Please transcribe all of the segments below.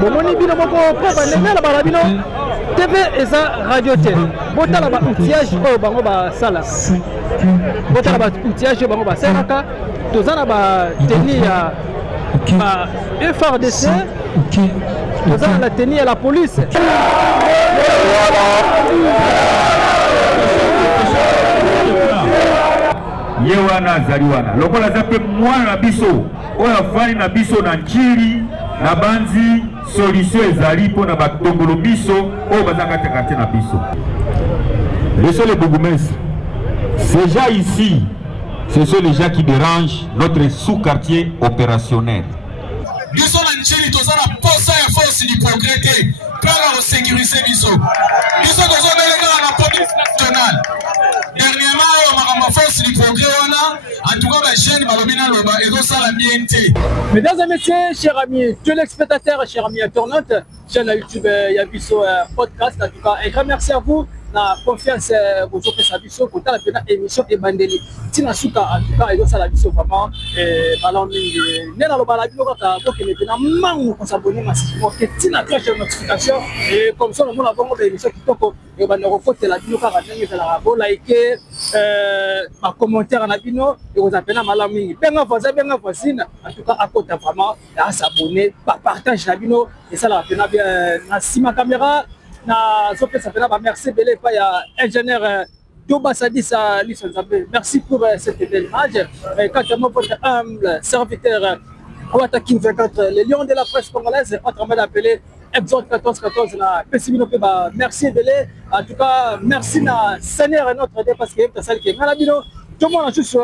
Bomoni bino moko papa ndengala bala bino TV eza radio te botala ba outillage oyo bango ba sala botala ba outillage oyo bango ba salaka tozana ba tenue ya ba FRDC tozana la tenue ya la police yewana zaliwana lokola zape mwana na biso oyo afani na biso na njiri na banzi solution ezali po na batongolo biso oyo bazanga te na biso. Monsieur le bourgmestre, ces gens ici, ce sont les gens qui dérangent notre sous-quartier opérationnel. Biso na njiri tozana posa ya force du progrès te para o sécuriser biso. Biso tozobelela na police nationale. Dernièrement, on a force du progrès, en tout cas, la chaîne Mesdames et messieurs, chers amis téléspectateurs, chers amis internautes, chaîne YouTube Yabiso podcast, en tout cas, un grand merci à vous. La confiance vous offre sa biso pour la émission et bandeli. Tina suka en tout cas, et ça la biso vraiment ballon mingi. Nena lo balabino ka boke ne pena mangu pour s'abonner massivement que tina cloche de notification et comme ça le monde a bon émission qui toko et ba ne refote la bino ka ndenge za la bo liker ba commentaire na bino et vous appelez malamu mingi. Benga voisine en tout cas à côté vraiment à s'abonner, pas partage la bino et ça la pena bien na sima caméra. Merci Belé, il y a ingénieur Doba Sadissa Lissonzabé. Merci pour cette belle image. Quant à moi, votre humble serviteur, Ouatakin 24, les lions de la presse congolaise, autrement appelé Exode 1414, la Pessimino Peba. Merci Belé. En tout cas, merci na Seigneur notre Dieu parce qu'il y a celle qui est malabino. Tout le monde a juste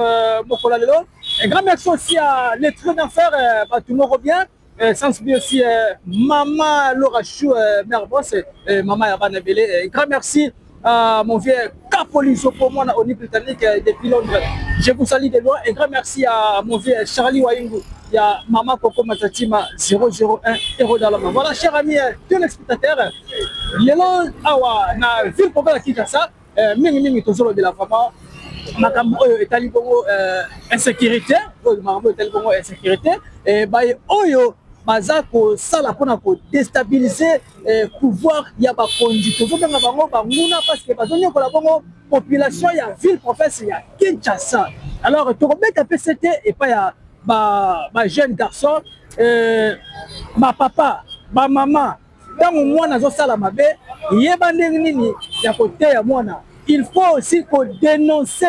Mokola Lelo. Un grand merci aussi à l'être d'enfer, tout le monde revient. Sans oublier aussi Maman Laura Chou, Mère Boss, Maman Yabana Belé. Grand merci à mon vieux Capoliso pour moi au niveau britannique depuis Londres. Je vous salue de loin. Et grand merci à mon vieux Charlie Waingu. Il y a Maman Coco Matatima 001 Héros dans la main. Voilà, chers amis téléspectateurs, Lélo Awa, na ville pour la Kinshasa, Mingi Tozolo de la Fama. Makambo oyo etali bongo insécurité makambo etali bongo insécurité et ba oyo baza ko sala pona ko déstabiliser pouvoir ya ba konzi tozobenga bango banguna parce que bazonyo ko la bongo population ya ville province ya Kinshasa. Alors tokobeka PCT et pas ya ba jeune garçon ma papa ba maman tango mwana zo sala mabe yeba ndenge nini ya kote ya mwana. Il faut aussi qu'on dénonce.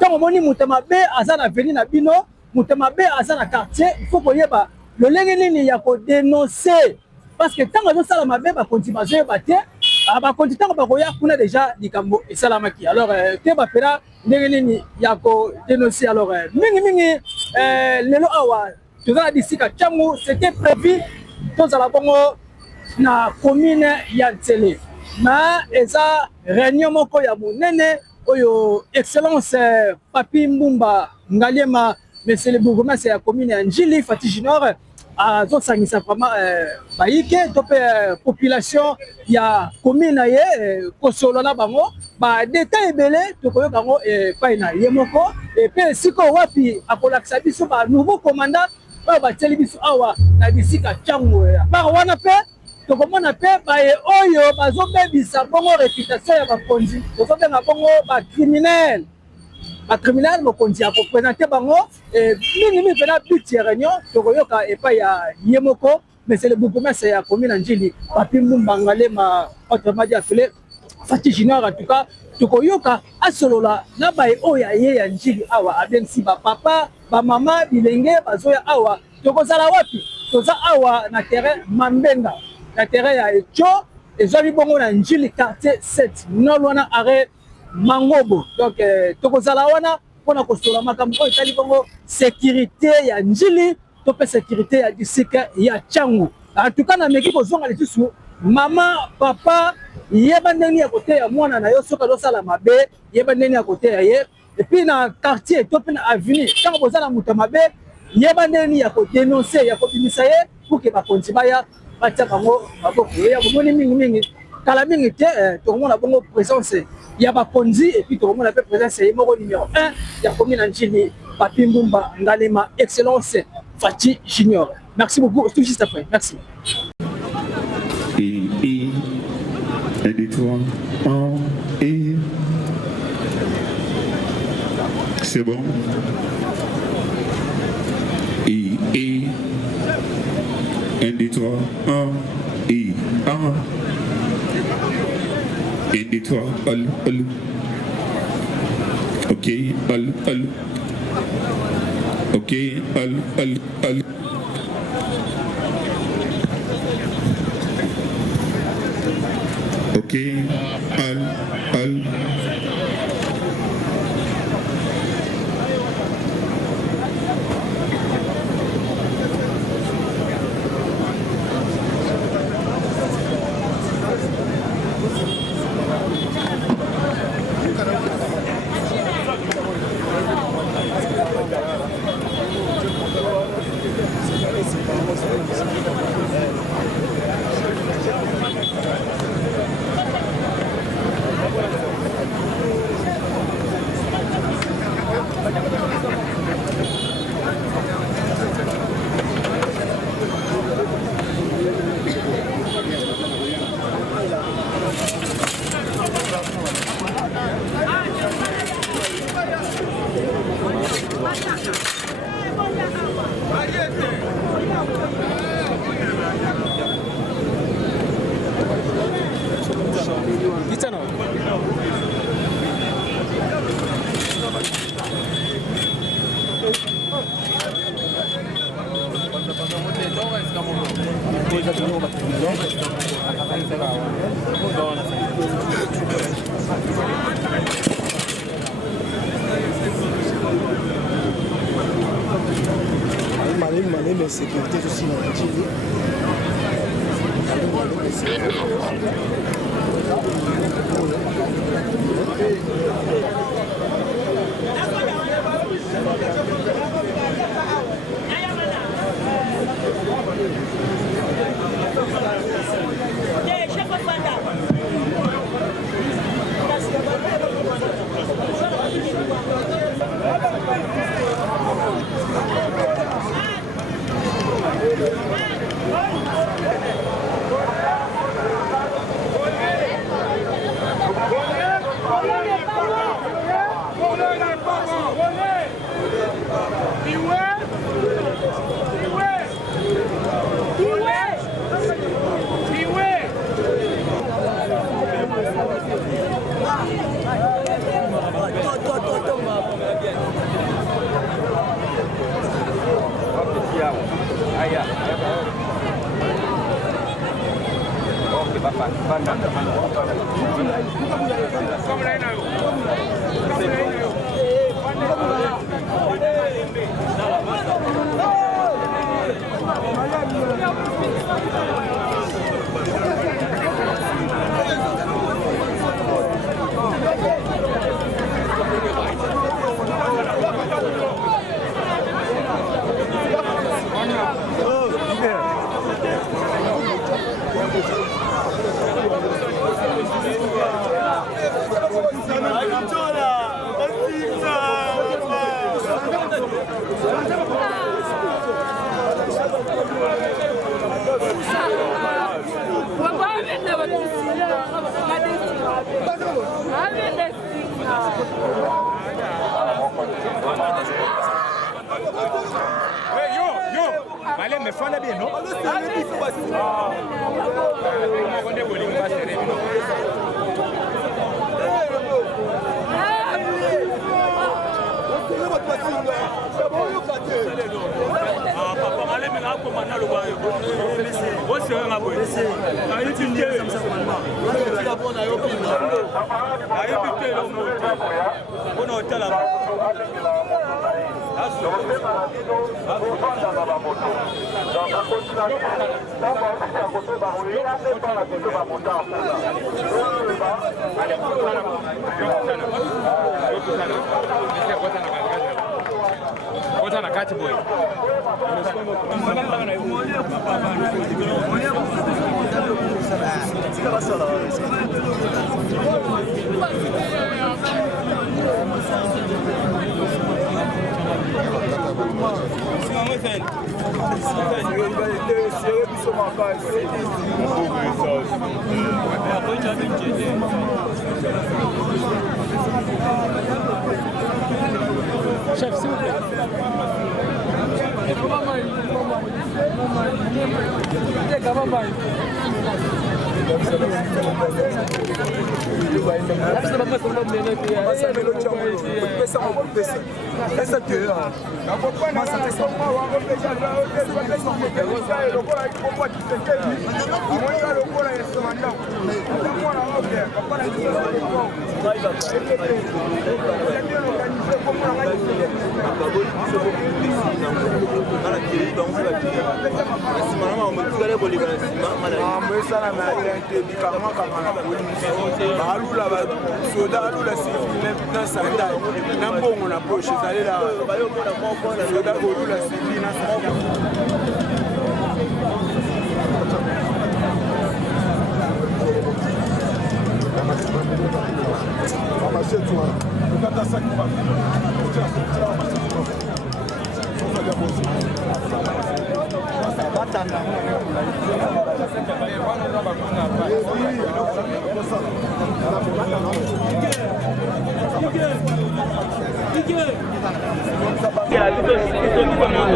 Quand on dit Moutamabe, Azana veni na bino, Moutamabe, Azana quartier, il faut qu'on y ait le lengenini, il y a qu'on dénoncer. Parce que tant que ça la mabe, bah continue à jouer, bah tiens, bah continue à baroya, qu'on a déjà dit kambo et salamaki. Alors, t'es bah pera, lengenini, il y a qu'on dénoncer. Alors, mingi, lelo awa, tout ça d'ici qu'à Tchamou, c'était prévu, tout ça la bongo, na commune Yantsele. Na eza réunion moko ya monene oyo excellence Papi Mbumba Ngaliema monsieur le bourgmestre ya commune ya Njili Fati Junior azo sangisa vraiment baike topé population ya commune ye kosolo na bango ba détail belé tokoyo bango pa na ye moko et pe siko wapi akolakisa biso ba nouveau commandant ba teli biso awa na disika Tchango par wana pe tokomona pe baye oyo bazobebisa bongo réputation ya bakonzi tozobenga bongo bacriminel mokonzi ya koprésente bango mingi pena but ya réunion tokoyoka epai ya ye moko mais c'est le bourgmestre ya commune ya Njili Papi Mbumba Ngalema autrement dit appelé Fati Junior. En tout cas tokoyoka asolola na baye oyo ya ye ya Njili awa abensi ba papa ba mama bilenge bazoya awa tokozala wapi toza awa na terrain Mambenga na terrain ya Echo ezali bongo na Njili quartier 7 nolona arrêt Mangobo. Donc tokozala wana pona kosola makambo oyo etali bongo sécurité ya Njili to pe sécurité ya disika ya Tchango. En tout cas na meki kozonga lisusu mama papa yeba ndeni ya kote ya mwana na yo soka losala mabe yeba ndeni ya kote ya ye et puis na quartier to pe na avenue tango bozala muta mabe yeba ndeni ya ko dénoncer ya ko bimisa ye pour que bakonzi baya batia bango maboko ya bomoni mingi kala mingi te tokomona bongo présence ya bakonzi et puis tokomona pe présence ya moko numéro 1 ya commune na Njili Papi Mbumba Ngalema excellence Fati Junior. Merci beaucoup, tout juste après. Merci. Et 1, 2, 3, 1 et c'est bon. Et 1, 2, 3, 1 et 1. 1, 2, 3, all. Ok, all. Ok, all. Ok, all. Malema sécurité aussi dans le Chili. Allez, me fala bien, ¿no? Kota na kati boy. Chef, s'il vous plaît.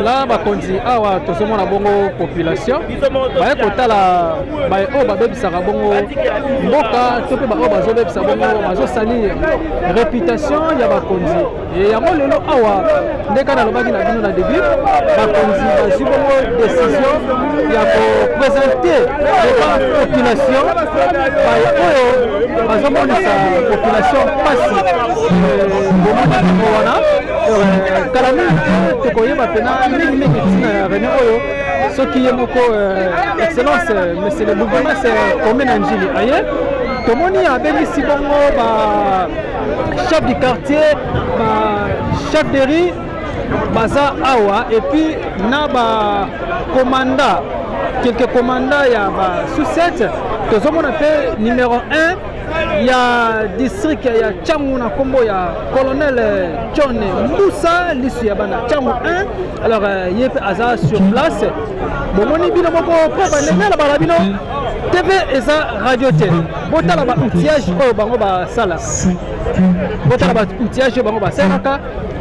Là, bakonzi awa tozomona bongo population baye kotala baye oyo babebisaka bongo mboka to mpe baoyo bazobebisa bongo bazosali réputation ya bakonzi yango lelo awa ndeka nalobaki na bino na début bakonzi bazwi bongo décision ya koprésente devant population baye oyo bazomonisa population mpasi bomona bango wana kala mingi tokoyeba pena mingi tina René oyo soki ye moko excellence monsieur le bourgmestre commune Njili aye tomoni abengisi bongo ba chef du quartier ba chef de riz baza awa et puis na ba commandant quelques commandants ya ba sous-7 tozomona pe numéro 1 ya district ya Tchangu na kombo ya colonel John Moussa lisu ya bana Tchangu 1 alors yep aza sur place bomoni bino moko po banengela bala bino TV eza radio T botala ba outillage oyo bango ba sala botala ba outillage oyo bango ba salaka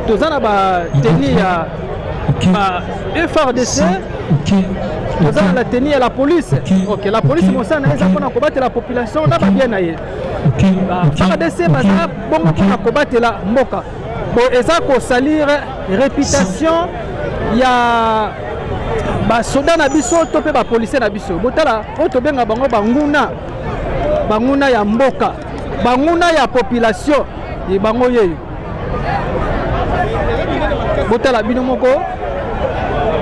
tozana ba tenue ya ba FRDC tozana la tenue ya la police OK la police mosana eza pona kobatela la population na ba bien na ye FRDC baza bongo pona kobatela mboka bo eza ko salir réputation ya ba soda na biso to pe ba policier na biso botala o to benga bango banguna ya mboka banguna ya population e bango yeyo botala bino moko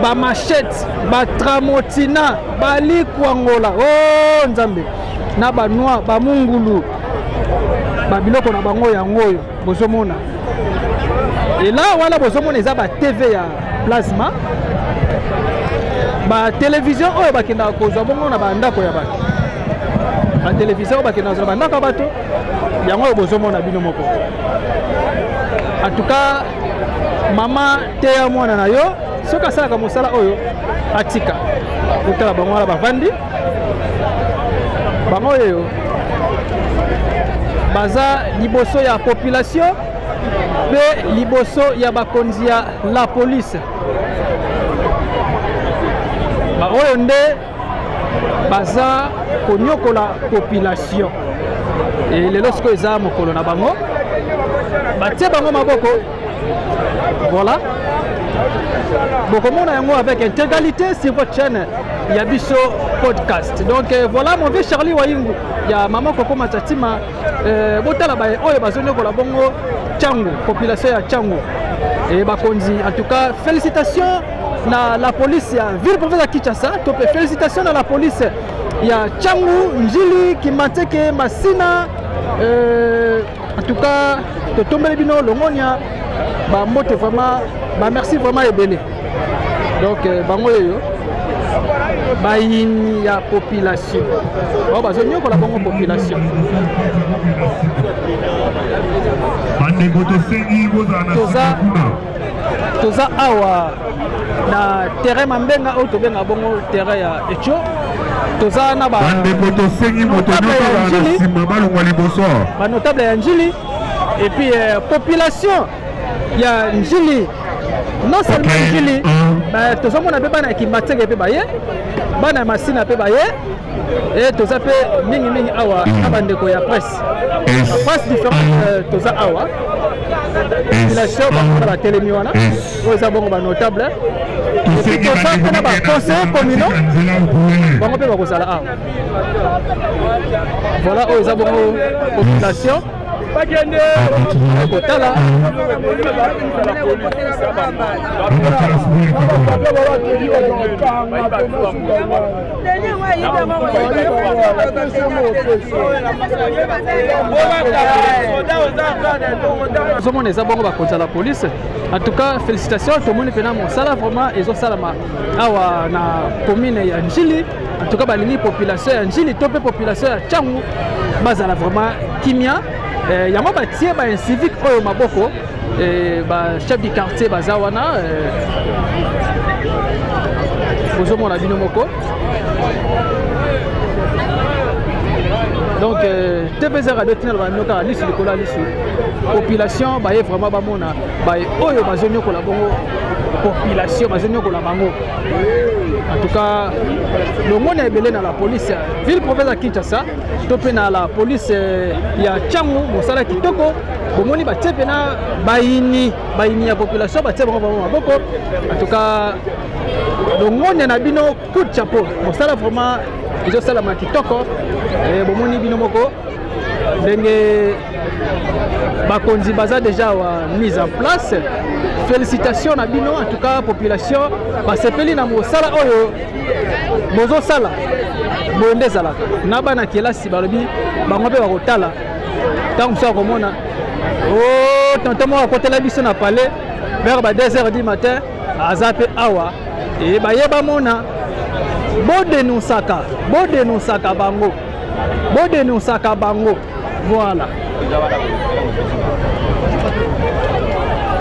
ba machette ba tramotina ba likwangola oh nzambe na ba noa ba mungulu ba biloko na bango yango oyo bozomona et là wala bozomona eza ba TV ya plasma ba télévision oyo bakenda kozwa bongo na ba ndako ya bato ba télévision bakenda kozwa ba ndako ya bato yango oyo bozomona bino moko en tout cas mama te ya mwana na yo soki asalaka mosala oyo atika kotala bango wana bavandi bango oyo baza liboso ya population pe liboso ya bakonzi ya la police ba oyo nde baza konyokola population e lelo sikoyo eza mokolo na bango batie bango maboko voilà bokomona yango avec intégralité sur votre chaîne Yabiso podcast. Donc voilà mon vieux Charlie Wayingu ya maman Koko Matatima botala ba oyo bazonyo kola bongo Tchangu population ya Tchangu et bakonzi en tout cas félicitations na la police ya ville province ya Kinshasa to félicitations na la police ya Tchangu Njili Kimateke Masina en tout cas to tombele bino longonia ba mbote vraiment ba merci vraiment ebele donc bango yo bayini ya population o bazonyokola bongo population toza awa na terrain Mambenga oyo tobenga bongo terrain ya Echo toza na banotable ya Njili et puis population ya Njili non seulement Njili tozomona mpe bana ya Kimbatenge mpe baye bana ya Masina mpe baye et toza mpe mingi awa na bandeko ya presse différente toza awa population bakona batelemi wana oyo eza bongo banotable epuis toza mpe na baconseiller communaux bango mpe bakozala awa voilà oyo eza bongo population kotala ozomona eza bongo bakonza la police. En tout cas félicitations tomoni pena mosala vraiment ezosalama awa na commune ya Njili. En tout cas balingi population ya Njili to mpe population ya Tchangu bazala vraiment kimia yango batie civique oyo maboko chef du quartier baza wana bozomona bino moko donc TPZ radio tinel banoka lisi likola lisi population baye vraiment bamona baye oyo bazonyokola bongo population bazonyokola bango. En tout cas le monde est belé dans la police ville province à Kinshasa topé dans la police ya Tchangu mosala kitoko bomoni batie pena bayini ya population batie vraiment maboko. En tout cas le monde na bino coup de chapeau mosala vraiment ils ont sala kitoko et bomoni bino moko ndenge bakonzi baza déjà mise en place. Félicitations na bino en tout cas population basepeli na mosala oyo bozo sala bonde zala na bana kelasi balobi bango pe bakotala tant ça komona oh tonton mo akotela biso na palais vers 2h du matin azape awa et bayeba mona bodenonsaka bango voilà.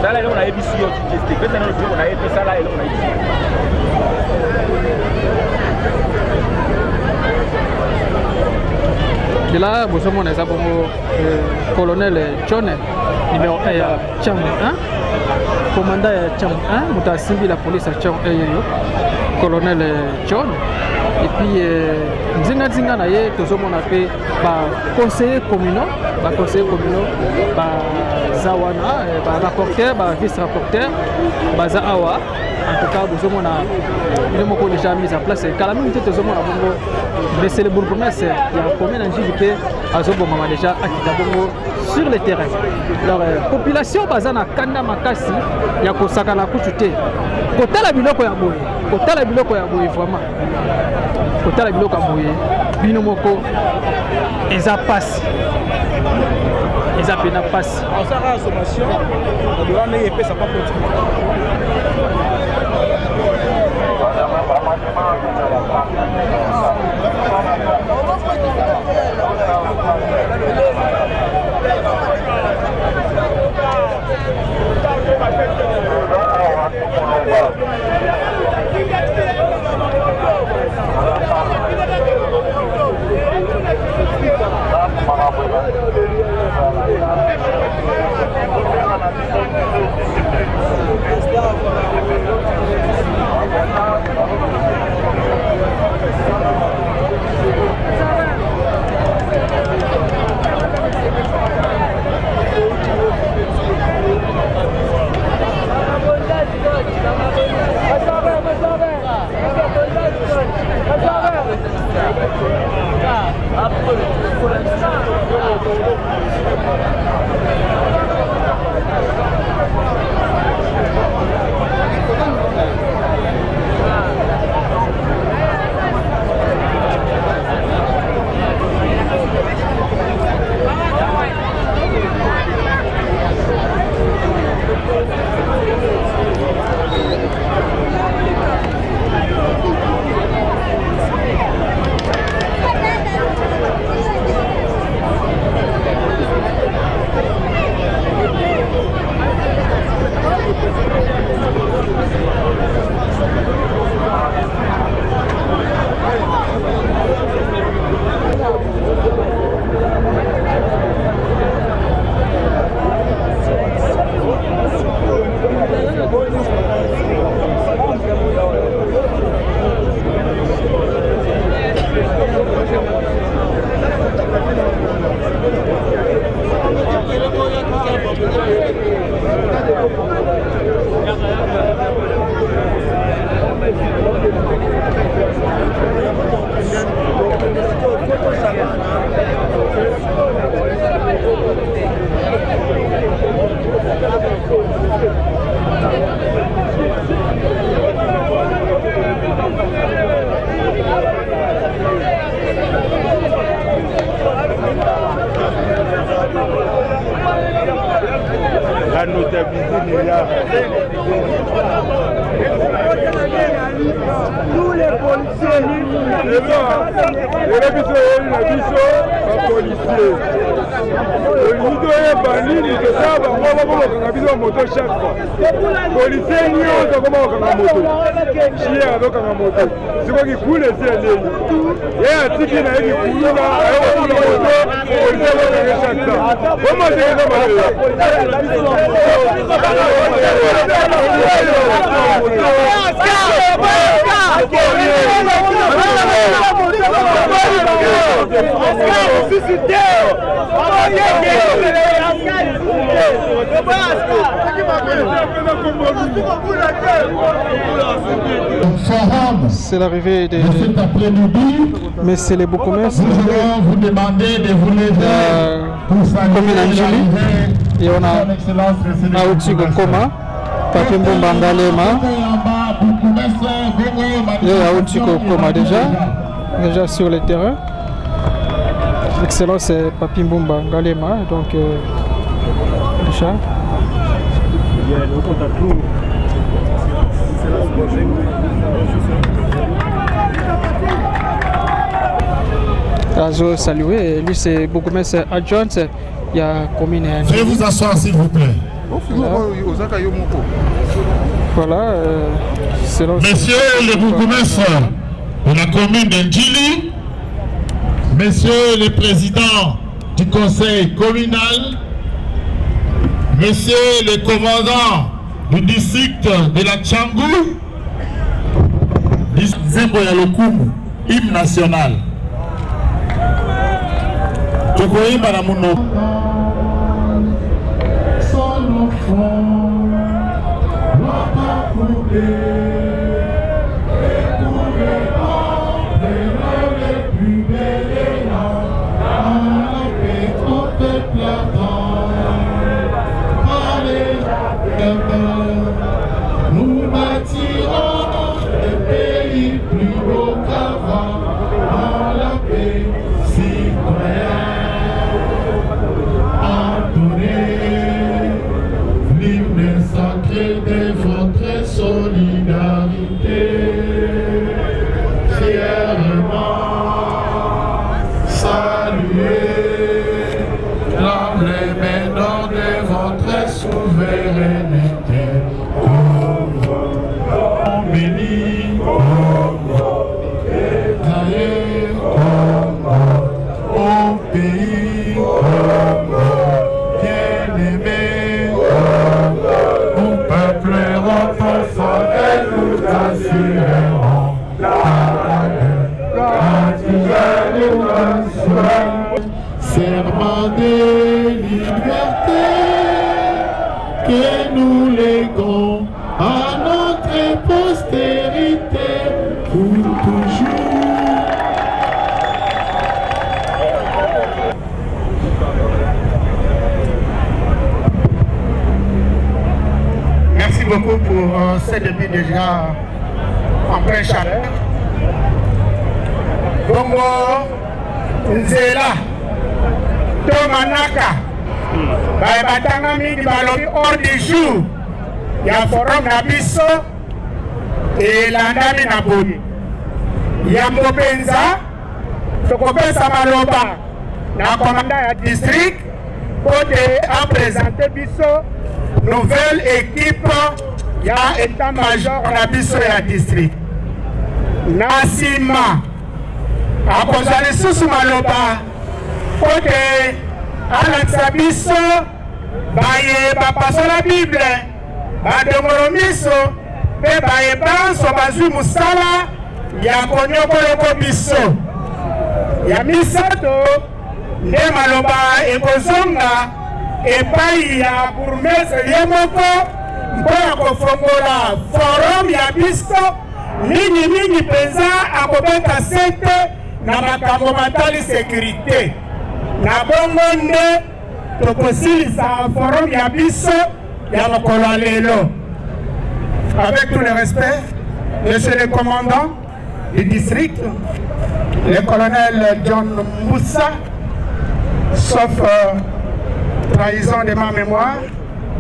Sala ile una ABC yo TST pesa na ndio una AP sala ile una ABC là bosomona eza bongo colonel John numéro 1 ya Tchangu 1 commandant ya Tchangu 1 muta asimbi la police ya Tchangu 1 yo colonel John et puis nzinga na ye tozomona pe ba conseiller communaux ba zawana ba rapporteur ba vice rapporteur baza awa. En tout cas bozomona bino moko déjà mise en place kala mingi te tozomona bongo monsieur le bourgmestre ya commune en JVP azobomama déjà akita bongo sur le terrain. Alors population baza na kanda makasi ya kosaka na kutu te kotala biloko ya boye vraiment kotala biloko ya boye bino moko eza pasi eza pena pasi osaka sommation odora ndenge epesa pa poti notabilité milliard. Tous les policiers, les policiers. Le lido est banni, nous te savons, on va voir moto chaque fois. Policiers, nous, on va voir moto. Chien avec un moto. C'est quoi qui coule ici, il y a un ticket qui coule là, il y a un moto, policier va faire chaque fois. Comment c'est que ça C'est l'arrivée de cet après-midi. Mais c'est les Bokomes. Nous allons vous demander de vous lever pour saluer et on a Aouti Gokoma, Papimbo Bandalema. Il y a Aouti Gokoma déjà sur le terrain. L'excellent c'est Papimbo Bandalema, donc déjà. Azo salué, lui c'est Bokomes adjoint, il y a commune. Veuillez vous asseoir s'il vous plaît. Voilà, messieurs les bourgmestres de la commune d'Ndjili, messieurs les présidents du conseil communal, messieurs les commandants du district de la Tchangou, Zembo ya Lokumu, hymne national. Tokoyimba na muno. Nous bâtirons un pays plus beau qu'avant, dans la paix citoyenne. Entourez l'hymne sacré de votre solidarité. Fièrement saluez l'humble main de votre souveraineté. Béni, au pays, bien-aimé, au peuple repentant et nous assurerons la serment de liberté que nous léguons à notre postérité pour toujours. Merci beaucoup pour ce début déjà en pleine chaleur. Bongo Nzela Tomanaka Batangami di balobi hors du jour. Il y a forum na biso et landami na boni. Ya mopenza tokopesa maloba na commandant ya district pour te présenter biso nouvelle équipe ya état-major na biso ya district. Nasima akozala lisusu maloba pour te alakisa biso baye bapasola Bible badongolo miso pe bayeba so bazwi musala ya konyokoloko biso ya misato nde maloba ekozonga epai ya bourgmestre ye moko mpona kofongola forum ya biso mingi mpenza akobeta sete na makambo matali sécurité na bongo nde tokosilisa forum ya biso ya mokolo lelo. Avec tout le respect, monsieur le commandant du district, le colonel John Moussa, sauf trahison de ma mémoire,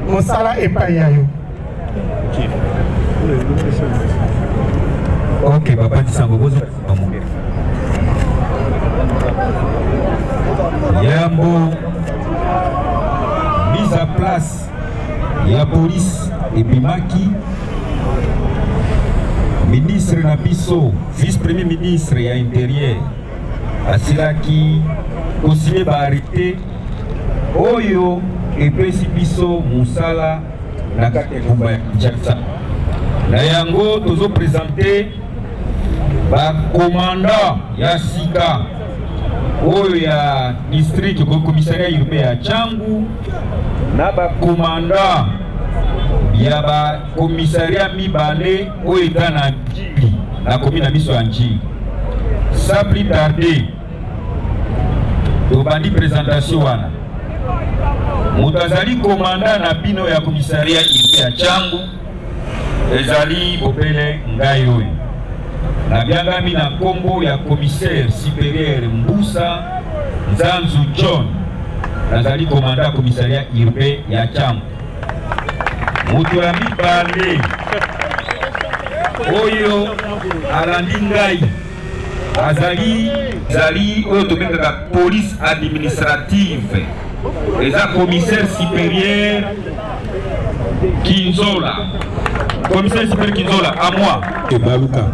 mosala epai ya yo. Ok, papa Tisango bozo Yambo mise à place ya police ebimaki ministre na biso vice premier ministre ya intérieur asilaki kosime baarrete oyo epesi biso musala na kati ya ngumba ya Kinshasa. Na yango tozo présenter ba commandant ya sika oyo ya district ko commissariat urbain ya Changu na ba commandant ya ba commissariat mibale oyo eta na Njili na commune na biso ya Njili. Sans plus tarder tobandi présentation wana moto azali commandant na bino ya commissariat urbain ya Changu ezali Bopele ngai oyo na biangami na kombo ya commissaire supérieur Mbusa Nzanzu John nazali commandant commissariat urbain ya Changu. Moto ya mibale oyo alandi ngai azali oyo tobengaka police administrative eza commissaire supérieur Kinzola. Commissaire supérieur Kinzola, à moi. Et Baluka.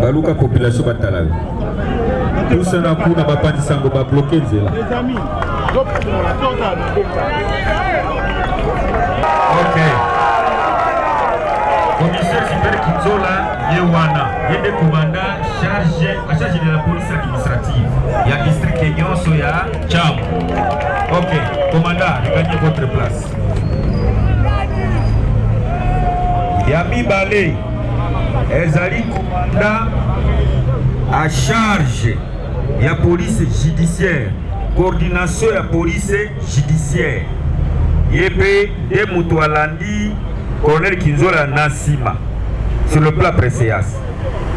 Baluka population batala. Tout ça n'a pas pas de sango ba bloquer zela. Les amis. OK. Commissaire supérieur Kinzola Yewana, yende commandant chargé de la police administrative. Il y a district Kenyoso ya Cham. OK, commandant, gagnez votre place. Yami Balé, ezali commandant à charge de la police judiciaire, coordination de la police judiciaire. Yebe de Mutualandi, colonel Kinzola Nassima, sur le plan précéas.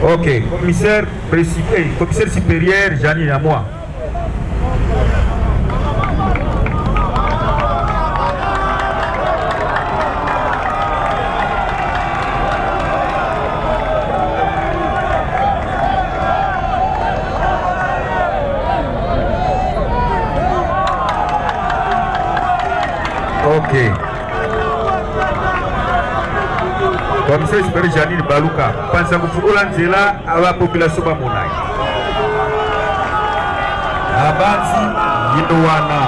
Ok, commissaire supérieur, Janine à moi. Ok. Commissaire supérieur Janine Baluka, pensa kufukola nzela aba population ba monai. Abanzi Yindowana.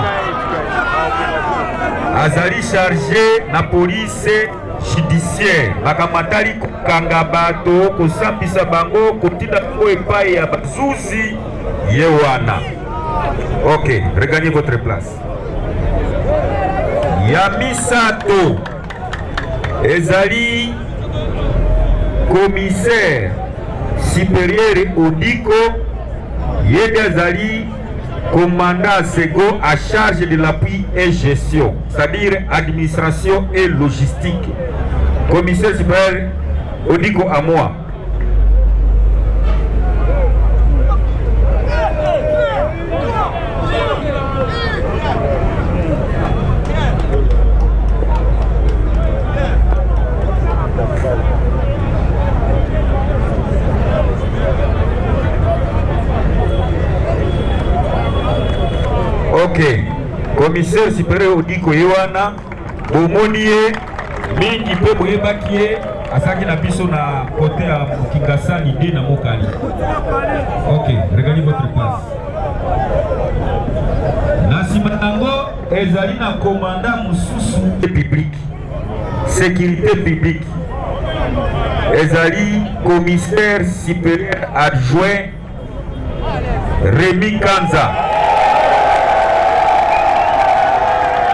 Azali chargé na police judiciaire. Bakamatali kukanga bato, kosambisa bango, kotinda ko epai ya bazuzi yewana. Ok, regagnez votre place. Yamisato ezali commissaire supérieur Odiko Yede azali commandant second à charge de l'appui et gestion, c'est-à-dire administration et logistique. Commissaire supérieur Odiko à moi. Ok, commissaire supérieur Odiko Yewana, Bomonie, mingi pe boyebakie, asaki na biso na côté à Kingasa l'idée na Mokali. Ok, regardez votre place. Nasimanango, ezali na commandant mususu public, sécurité publique. Ezali commissaire supérieur adjoint Rémi Kanza.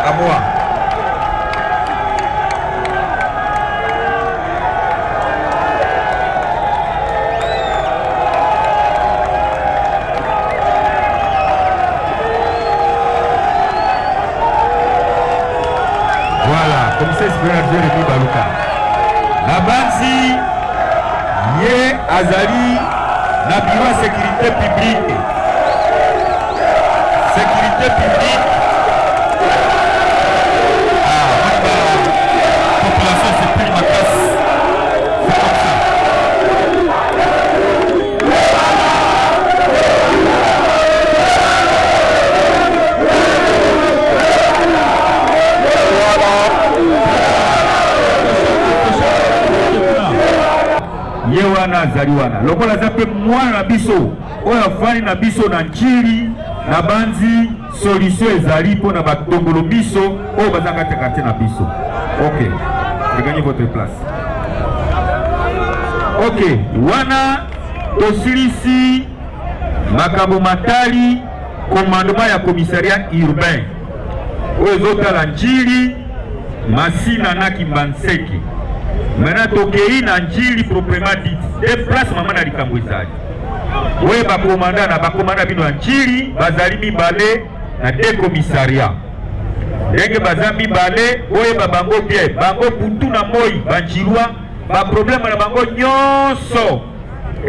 À moi. Voilà, commissaire supérieur Jérémy Baluka. Nabansi Ye Azali, na bureau sécurité publique. utilité publique. La population s'est pris ma casse. C'est comme ça. Ye wana azali wana lokola aza mpe mwana na biso oyo afani na biso na njili na banzi solution ezali mpo na batongolo biso oyo baza kati na biso. Ok, regagné votre place. Ok, wana tosilisi makambo matali commandement ya commissariat urbain oyo ezotala njili Masina na Kimbanseke. Maintenant tokei na njili proprement dit déplacement na likambo ezali oyo bakomanda bino ya njili bazali mibale na de commissariat ndenge baza mibale oyo babango bien bango butu na moi banjilwa baproblème na bango nyonso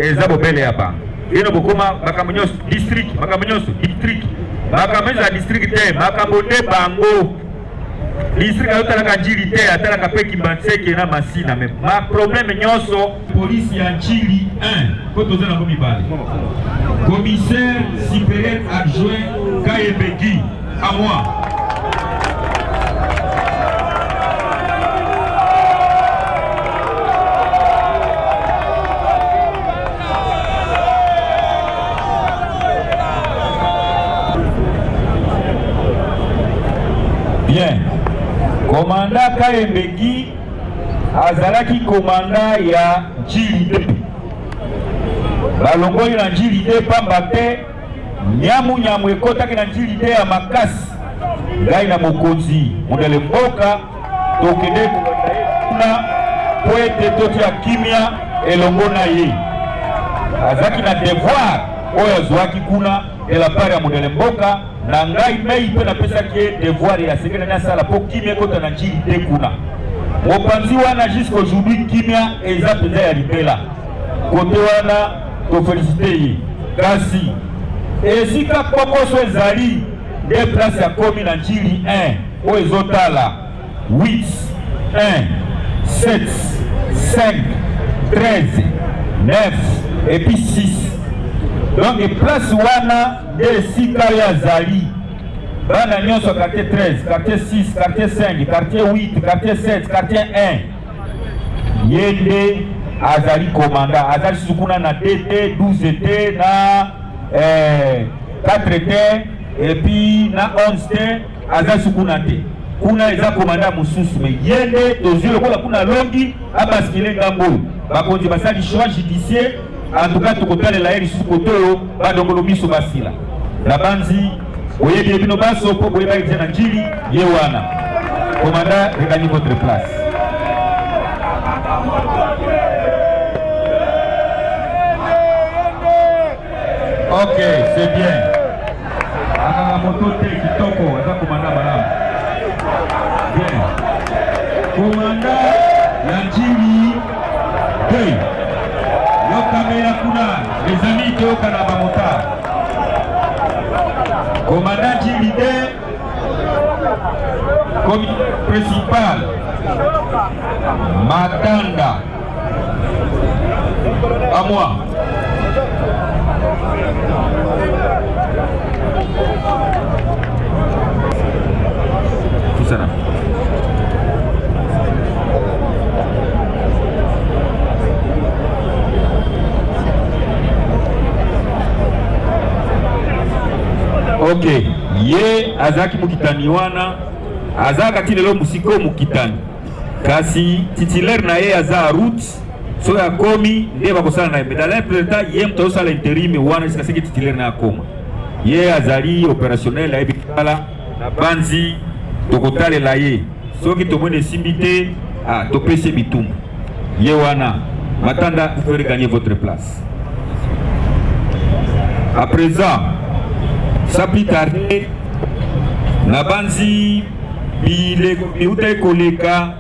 eza bobele ya bango bino bokoma makambo nyonso district makambo nyonso district te makambo te bango district ayotalaka njili te atalaka mpe Kimbanseke na Masina me ma problème nyonso polisi ya njili 1 po toza nango mibale commissaire supérieur adjoint Kayebegi à moi. Bien. Commanda Kayembegi azalaki commanda ya njili balongoli na njili te pamba te nyamu ekotaki na njili te ya makasi ngai na mokonzi mondele mboka tokende kuna po ete totia kimia elongo na ye azalaki na devoir oyo azwaki kuna de la part ya mondele mboka na ngai mei mpe napesaki ye devoir ya sekele na sala po kimia ekota na njili te kuna mopanzi wana jusqu'aujourd'hui kimia eza mpenza ya libela kote wana tofelicite ye kasi esika pokoso ezali nde place ya komi na njili 1 oyo ezotala 8 1 7 5 13 9 et puis 6 donc place wana nde esika oyo azali bana nyonso quartier 13 quartier 6 quartier 5 quartier 8 quartier 7 quartier 1 ye nde azali commandant azali sukuna na DT 12T na 4T et puis na 11T azali sukuna te kuna eza commandant mususu me ye nde tozwi lokola kuna longi abaskile ngambo bakonzi basali choix judiciaire en tout cas tokotalela ye lisusu kote oyo badongolo miso basila na banzi oyebi bino baso po boyeba ete na njili ye wana commandant regagné votre place. Ok, c'est bien. Akanga moto te kitoko aza commandant malamu. Bien. Commandant ya njili 2. Yokamela kuna les amis toyoka na bamotard. Commandant njili 2. Comité principal Matanda. À moi. Tout ça là. Ok, ye azaki mukitani wana azaka tilelo musiko mukitani kasi titulaire na ye aza route so ya komi nde bakosala na ye mais dans l'impleta ye mto osala intérim wana jusqu'à ce que titulaire na akoma ye azali opérationnel ayebi kala na banzi tokotalela ye soki tomoni esimbi te topesi bitumba ye wana Matanda vous pouvez gagner votre place. À présent sans plus tarder na banzi biuta ekoleka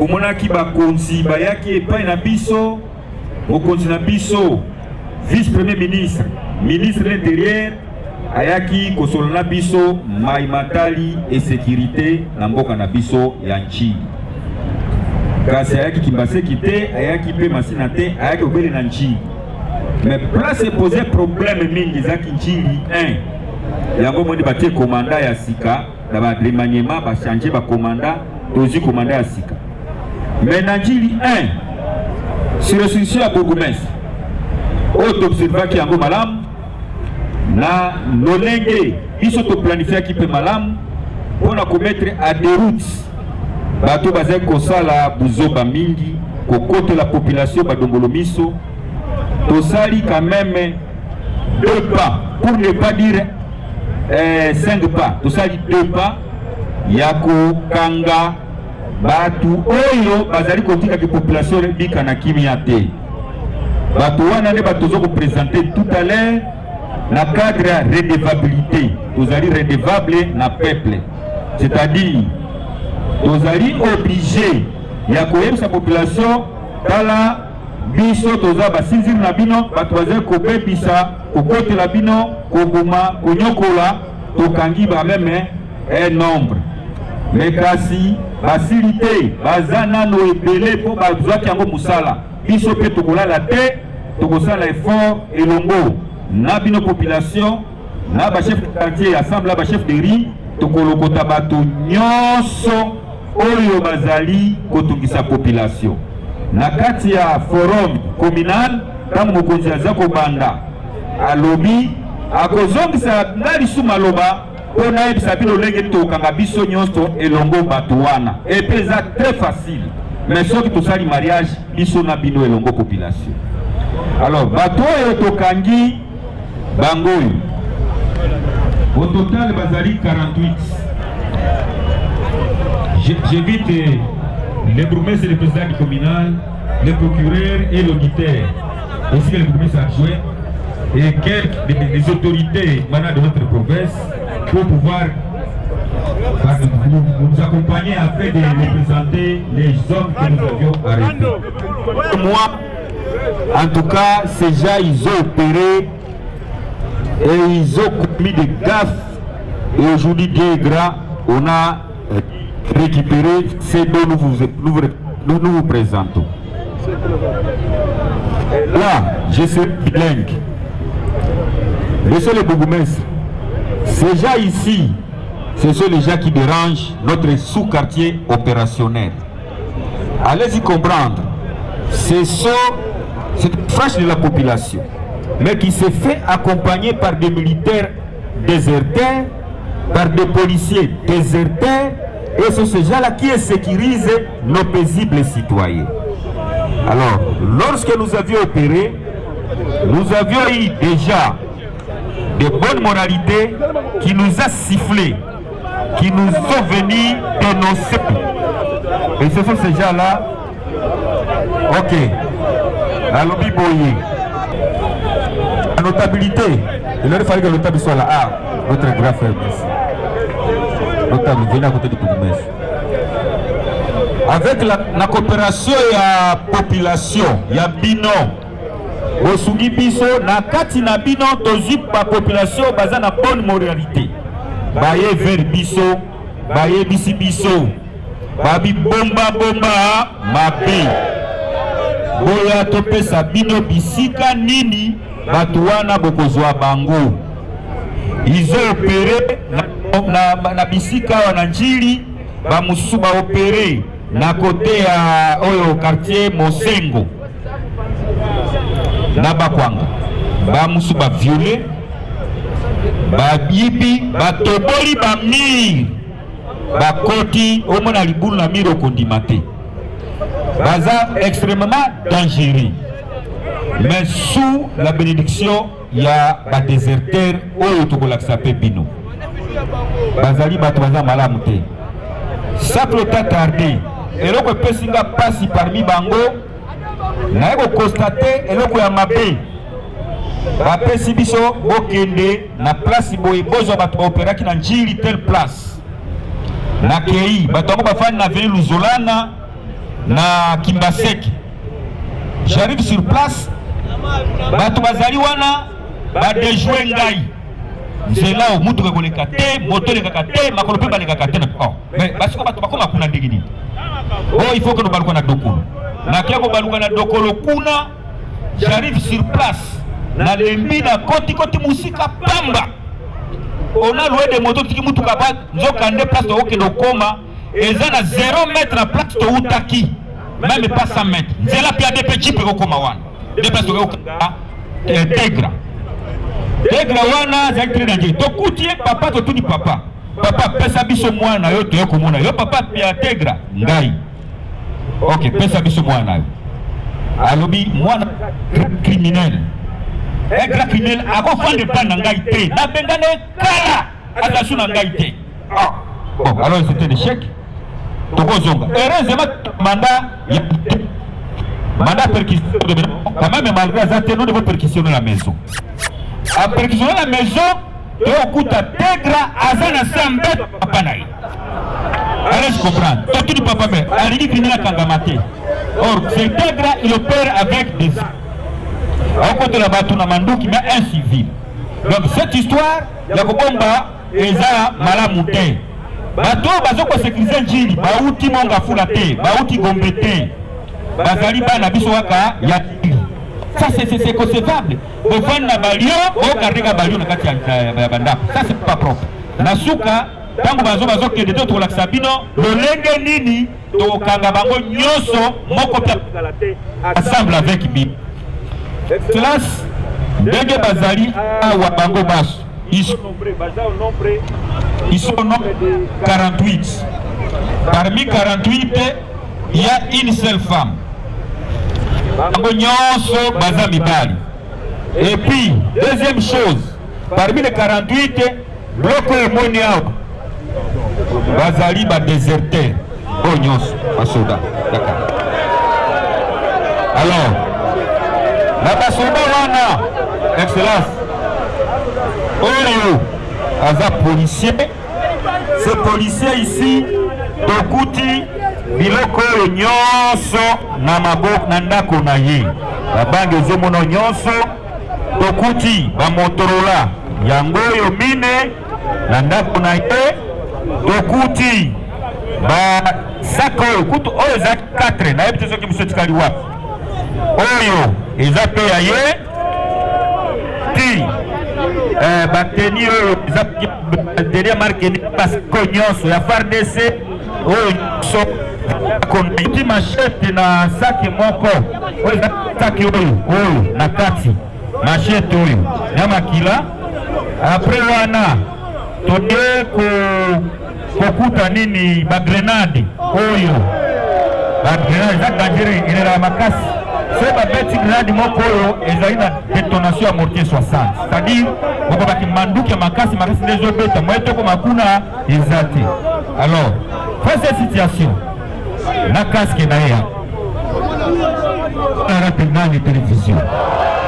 omonaki bakonzi bayaki epai na biso mokonzi na biso vice premier ministre ministre de l'intérieur ayaki kosolana biso mai matali et sécurité na mboka na biso ya nchini. Kasi ayaki Kimbaseki te, ayaki pe Masina te, ayaki obele na nchini. Mais place poser problème mingi za kinchili 1. Yango moni batie commandant ya sika, na ba remaniement ba changer ba commandant, tozi commandant ya sika. Mais na nchili 1 sur restriction ya bourgmestre. Auto-observa ki yango malamu na lolenge biso to planifier ki pe malamu pona ko mettre à déroute bato bazai kosala buzoba mingi kokote la population badongolo miso tosali quand même 2 pas pour ne pas dire 5 pas tosali 2 pas ya kokanga batu oyo bazali kotika ki population bika na kimia te bato wana ne bato zo ko présenter tout à l'heure na cadre ya redevabilité tozali redevable na peuple, c'est-à-dire tozali obligé ya koyebisa population tala biso toza basinziri na bino bato bazali kobebisa kokotela bino koboma konyokola tokangi bameme un nombre mais kasi basili te baza nano ebele mpo bazwaki yango mosala biso mpe tokolala te tokosala effort elongo na bino population na ba chef de quartier assemble ba chef de riz tokolokota bato nyonso oyo bazali kotungisa population na kati ya forum communal kama mokonzi aza kobanda alobi akozongisa ngali suma loba pona yebisa bino lenge tokanga biso nyonso elongo bato wana epeza très facile mais soki tosali mariage biso na bino elongo population. Alors bato oyo tokangi bangoyo au total bazali 48. J'invite les bourgmestres et le président du communal, le procureur et l'auditeur, ainsi que les bourgmestres adjoints et quelques des autorités maintenant de notre province pour pouvoir nous accompagner afin de représenter les hommes que nous avions arrêtés. Moi, en tout cas, ces gens, ils ont opéré et ils ont commis des gaffes. Et aujourd'hui, Dieu gras, on a récupéré ces dont nous vous présentons. Là, je suis bilingue. Monsieur le bourgmestre, ces gens ici, ce sont les gens qui dérangent notre sous-quartier opérationnel. Allez-y comprendre. Ce sont cette frange de la population, mais qui se fait accompagner par des militaires déserteurs, par des policiers déserteurs, et c'est ces gens-là qui sécurisent nos paisibles citoyens. Alors, lorsque nous avions opéré, nous avions eu déjà de bonnes moralités qui nous a sifflé, qui nous sont venus dénoncer. Et ce sont ces gens-là, ok, à l'obiboye. La notabilité, il aurait fallu que le notable soit là. Ah, notre grand frère, merci. Notable, venez à côté du bourgmestre. Avec la coopération de la population, il y a bino. Osugi biso, na kati na bino, tozi pa population, baza na bonne moralité. Baye vers biso, baye bisi biso, babi bomba bomba, mabe. Boya tope sa bino bisika nini, batuana bokozwa bango. Ils ont opéré na bisika wana njili, ba musu ba opéré na côté ya oyo quartier Mosengo. Na bakwanga. Ba musu ba violé, ba bibi, ba toboli ba mir. Ba koti omona libulu na miro kondimate. Baza extrêmement dangereux. Mais sous la bénédiction, il y a des déserteurs au Laksape Bino. Bazali Batwaza Malamute. Ça peut tardé. Et là, on peut passer parmi Bango. Là, on peut constater et là, on a mabé. Bapé Sibiso, Bokende, na place Boy Bozo Batopera qui n'a pas telle place. Na Kei, Batongo Bafan na Veni Luzolana, na Kimbaseki. J'arrive sur place. Bato bazali wana ba déjouer ngai nzela o mutuka koleka te moto elekaka te makolo mpe balekaka te mais basiko bato bakoma kuna ndenge nini il faut que nous baluka na dokolo nakia kobaluka na dokolo kuna j'arrive sur place nalembi na koti musika pamba on a loué des motos tiki mutuka ba nzokande place okende okoma eza na 0 mètre na place to utaki même pas 100 mètres nzela pia de petit pe okoma wana de place okenda tegra wana za train to kutie papa to tuni papa pesa biso mwana yo to yokomona yo papa pia tegra ngai OK pesa biso mwana yo alobi mwana criminel grand criminel akofande pa na ngai te na bengane kala attention na ngai te bon alors c'était l'échec tokozonga heureusement mandat perquisition quand même malgré ça nous devons perquisitionner la maison à perquisitionner la maison et au coup ta tegra azana sambet papa naï allez je comprends tout du papa mais alini criminel kangamate or c'est tegra il opère avec des au côté la bateau na manduki mais un civil donc cette histoire ya kobomba eza malamu te bato bazoko sécuriser njini bauti monga fula te bauti gombe te bazali bana biso waka ya ça c'est concevable bofana na balio okareka balio na kati ya bandako ça c'est pas propre nasuka tango bazo kende to tolakisa bino lolenge nini tokanga bango nyonso moko pia ensemble avec bi classe ndenge bazali awa bango baso ils sont nombre de 48 parmi 48 il y a une seule femme bango nyonso baza mibali et puis deuxième chose parmi les 48 bloc emoni awa bazali ba déserteur o nyonso basoda d'accord alors la basoda wana excellence oyo aza policier ce policier ici tokuti biloko oyo nyonso na maboko na ndako na ye babange ezomona nyonso tokuti bamotorola yango oyo mine na ndako na ye tokuti basaka oyo kutu oyo eza 4 nayebi te soki mosu etikali wapi oyo eza pe ya ye ti bateni oyo eza derrière marqueni basiko nyonso ya FARDC oyo nyonso konaiti machete na saki moko oyo eza saki oyo na kati machete oyo ya makila apres wana tode kokuta nini bagrenade oyo bagrenade eza dangere elelaka makasi so babeti grenade moko oyo ezali na détonation ya mortier 60 c'est-à-dire okobaki manduki ya makasi nde ezobeta moye toko makuna eza te alors face à situation na casque na ye rapidement les télévisions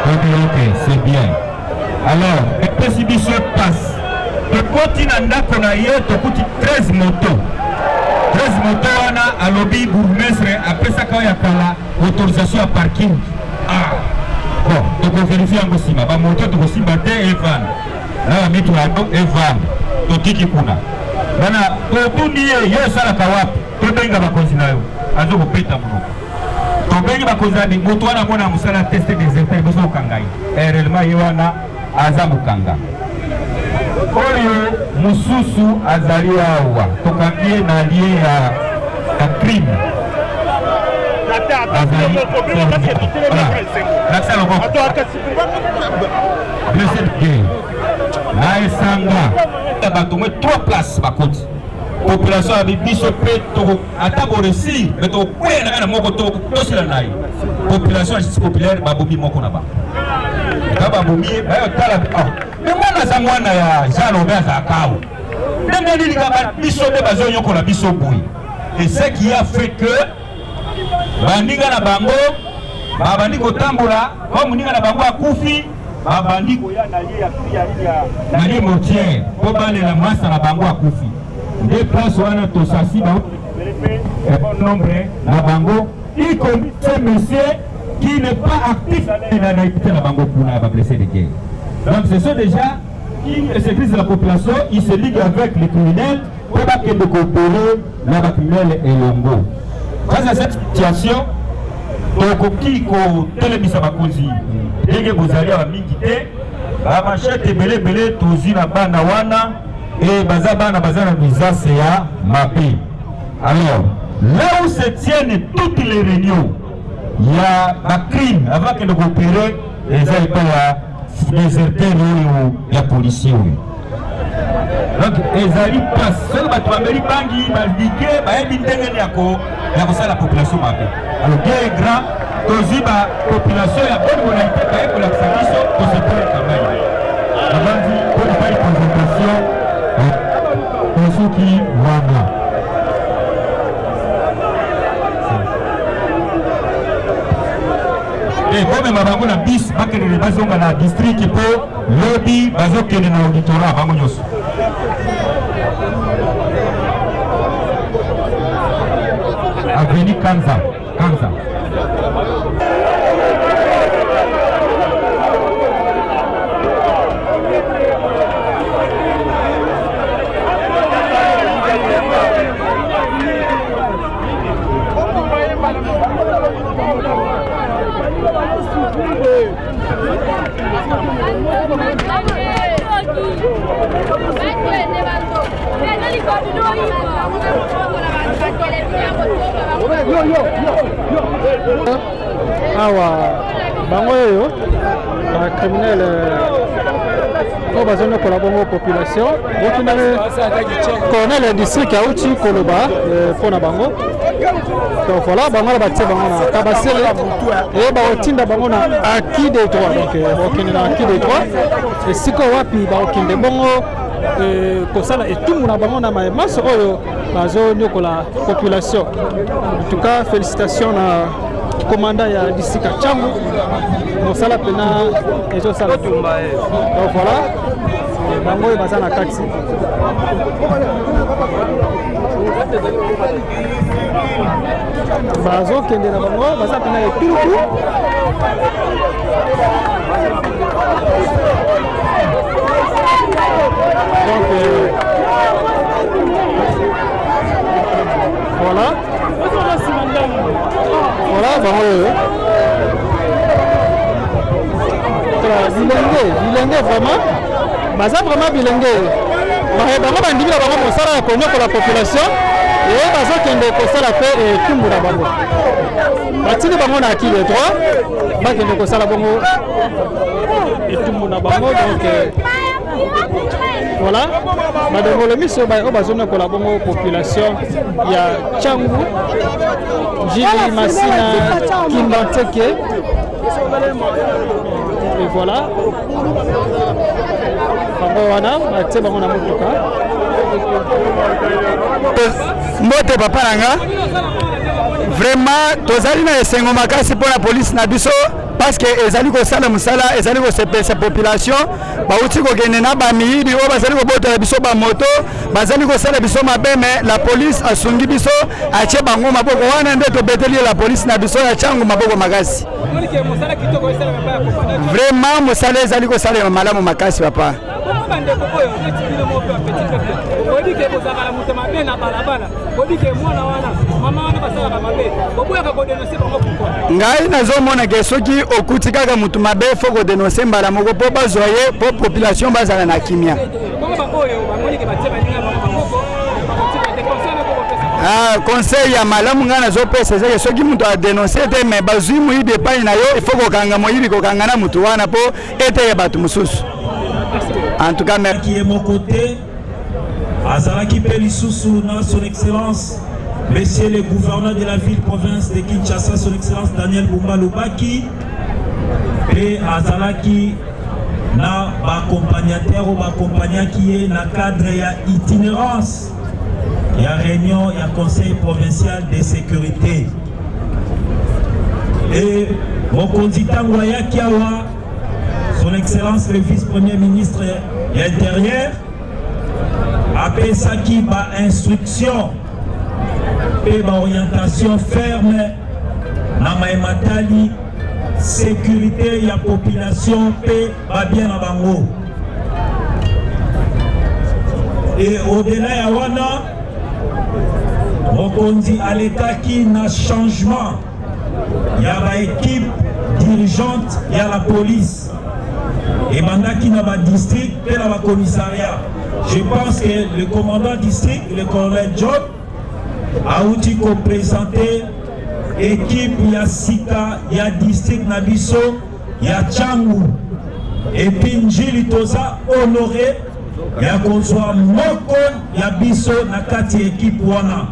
ok c'est bien alors epesi biso passe tokoti na ndako na ye tokuti 13 moto wana alobi bourgmestre apesaka oyo ya kala autorisation ya parking bon tokovérifie yango nsima bamoto tokosimba te evane na bamitu yango evane totiki kuna bana totuni ye esalaka wapi tobenga bakonzi na yo azokopeta monoko tobengi bakonzi na moto wana mona mosala teste déserteur boso okanga ye réellement ye wana aza mokanga oyo mususu azali awa tokangi ye na lie ya crime blessé de guerre na esanga bato mwe 3 places bakoti population ya biso mpe ata boresir me tokweyana na moko tosila na ye population ya justice populaire babomi moko na bango eka babomi bayotala me mwana aza mwana ya Jean Lobe azalaka awa ndenge nini kaka biso nde bazonyokola biso boye et ce qui a fait que bandinga na bango babandi kotambola comme ninga na bango akufi babandi koya na lie mortière po balela mwasa na bango akufi nde place wana tosasi bon nombre na bango y compris ce monsieur qui n'est pas actif na bango kuna ya bablessé de guerre donc ce sont déjà parking et service de la population, ils se liguent avec les criminels pour qu'ils coopérer les criminels et l'ongo. Face à cette situation, tokoki ko telebisa bakonzi ndenge bozali ya mingi te bamachete ebele tozi na bana wana et baza na misase ya mabe. Alors, là où se tiennent toutes les réunions, il y a un crime avant que nous coopérions les déserteurs et les policiers. Donc, les alliés passent. Seuls les Américains bangi, les la population. Alors, bien grand, aussi la population a bonne volonté pour la service pour se faire le travail. Avant de faire une présentation, pour ceux qui voient. Et comme mabango na bis bakene bazonga na district po lobby bazokene na auditorat bango nyoso. Avenue Kanza. Awa bango yo ba criminel ko bazona kola bongo population bokinale colonel district ya uchi koloba pona bango donc voilà bango ba tie bango na kabasele et ba otinda bango na acquis des droits donc okende na acquis des droits et siko wapi ba okende bongo kosala etumu na bango na maso oyo bazo nyokola population. En tout cas félicitations na commandant ya district Changu mosala pena ezo sala tumba donc voilà bango baza na taxi bazo kende na bango baza pena etuku donc voilà bango bilenge vraiment baza vraiment bilenge bango bandimi na bango mosala ya konyokola population et bazokende kosala mpe etumbu na bango batindi bango na acquis de droit bakende kosala bongo etumbu na bango donc voilà badongolo miso oyo bazonyokola bongo population ya Changu Jili Masina Kimbanteke et voilà bango wana batie bango na motuka mbote papa nanga vraiment tozali na esengo makasi pour la police na biso parce que ezali kosala musala ezali kosepesa population bauti kokende na bamiidi oyo bazali kobotela biso bamoto bazali kosala biso mabe mais la police asungi biso atie bango maboko wana nde tobeteli la police na biso ya Changu maboko makasi vraiment musala ezali kosala malamu makasi papa. Ngai nazomona ke soki okuti kaka mutu mabe fo ko dénoncer mbala moko po bazoye po population bazala na kimia. Conseil ya malamu nga nazopesa zeke soki mutu a dénoncer te mais bazui muibi epai na yo il faut kokanga moyibi kokanga na mutu wana po ete ya batu mususu. En tout cas, merci. Qui est mon côté, Azaraki Pelissousou, son excellence, monsieur le gouverneur de la ville-province de Kinshasa, son excellence Daniel Bumba Lubaki, et Azaraki na accompagnateur ou accompagnant qui est dans cadre de itinérance, il y a réunion, il y a conseil provincial de sécurité. Et mon candidat Waya Kiawa, son excellence le vice-premier ministre de l'Intérieur, appelle ça qui va instruction et orientation ferme dans Maïmatali, sécurité et la population va bien à Bango. Et au-delà ya wana mokonzi alekaki na changement ya ba équipe dirigeante ya la police et bandaki na ba district et na ba commissariat. Je pense que le commandant district, le colonel John, a outi ko présenter équipe ya sika ya district na biso ya Changu et puis Njili toza honoré ya kozwa moko ya biso na kati équipe wana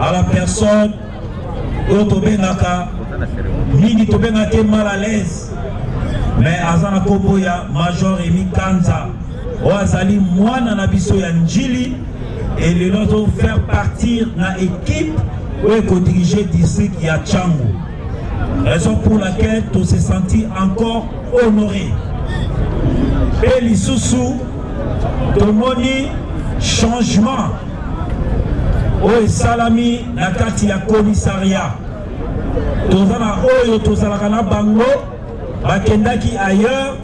à la personne otobengaka mingi tobengaka mal à l'aise mais azana kombo ya Major Emi Kanza oazali mwana na biso ya Njili et le lot faire partir na équipe ou diriger district ya Changu, raison pour laquelle tu se sentis encore honoré. Et l'issoussou tomoni changement au salami na kati ya commissariat tozana oyo tozalaka na bango bakendaki ailleurs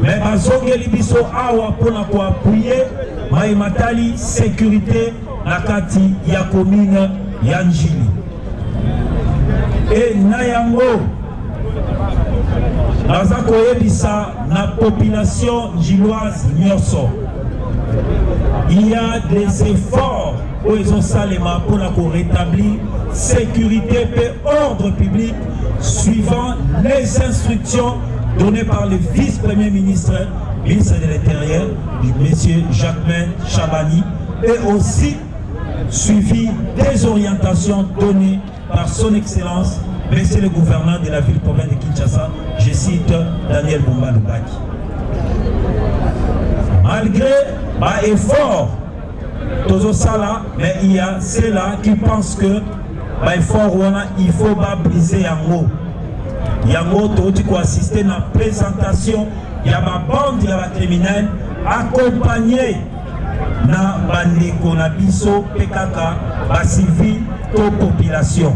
mais bazongeli biso awa mpona koappuye maimatali sécurité na kati ya commune ya Njili. Et na yango naza koyebisa na population njiloise nyonso il y a des efforts où ils ont salema pour la rétablir sécurité et ordre public suivant les instructions données par le vice-premier ministre de l'Intérieur, M. Jacquemain Chabani, et aussi suivi des orientations données par son Excellence, Monsieur le gouverneur de la ville-province de Kinshasa, je cite Daniel Bumba Lubaki. Malgré l'effort, mais il y a ceux-là qui pensent que l'effort, il faut pas briser Yango. Yango, tu peux assister à la présentation, il y a ma bande, il y a ma criminelle, accompagnée na bandeko na biso pekaka ba civil to population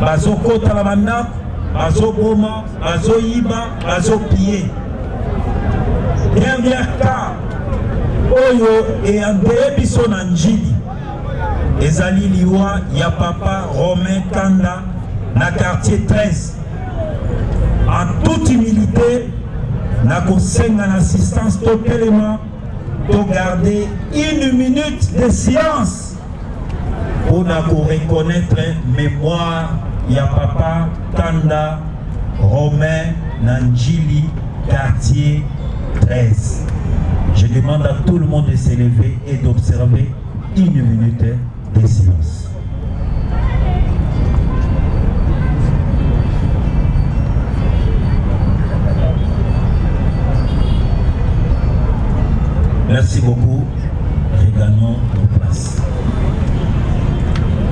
bazo kota la banda bazo boma bazo yiba bazo piller dernier cas oyo et ande biso na Njili ezali liwa ya papa Romain Kanda na quartier 13 en toute humilité na kosenga na assistance totalement pour garder une minute de silence pour reconnaître mémoire ya papa Kanda Romain Nanjili quartier 13. Je demande à tout le monde de s'élever et d'observer une minute de silence. Merci beaucoup. Regagnons nos places.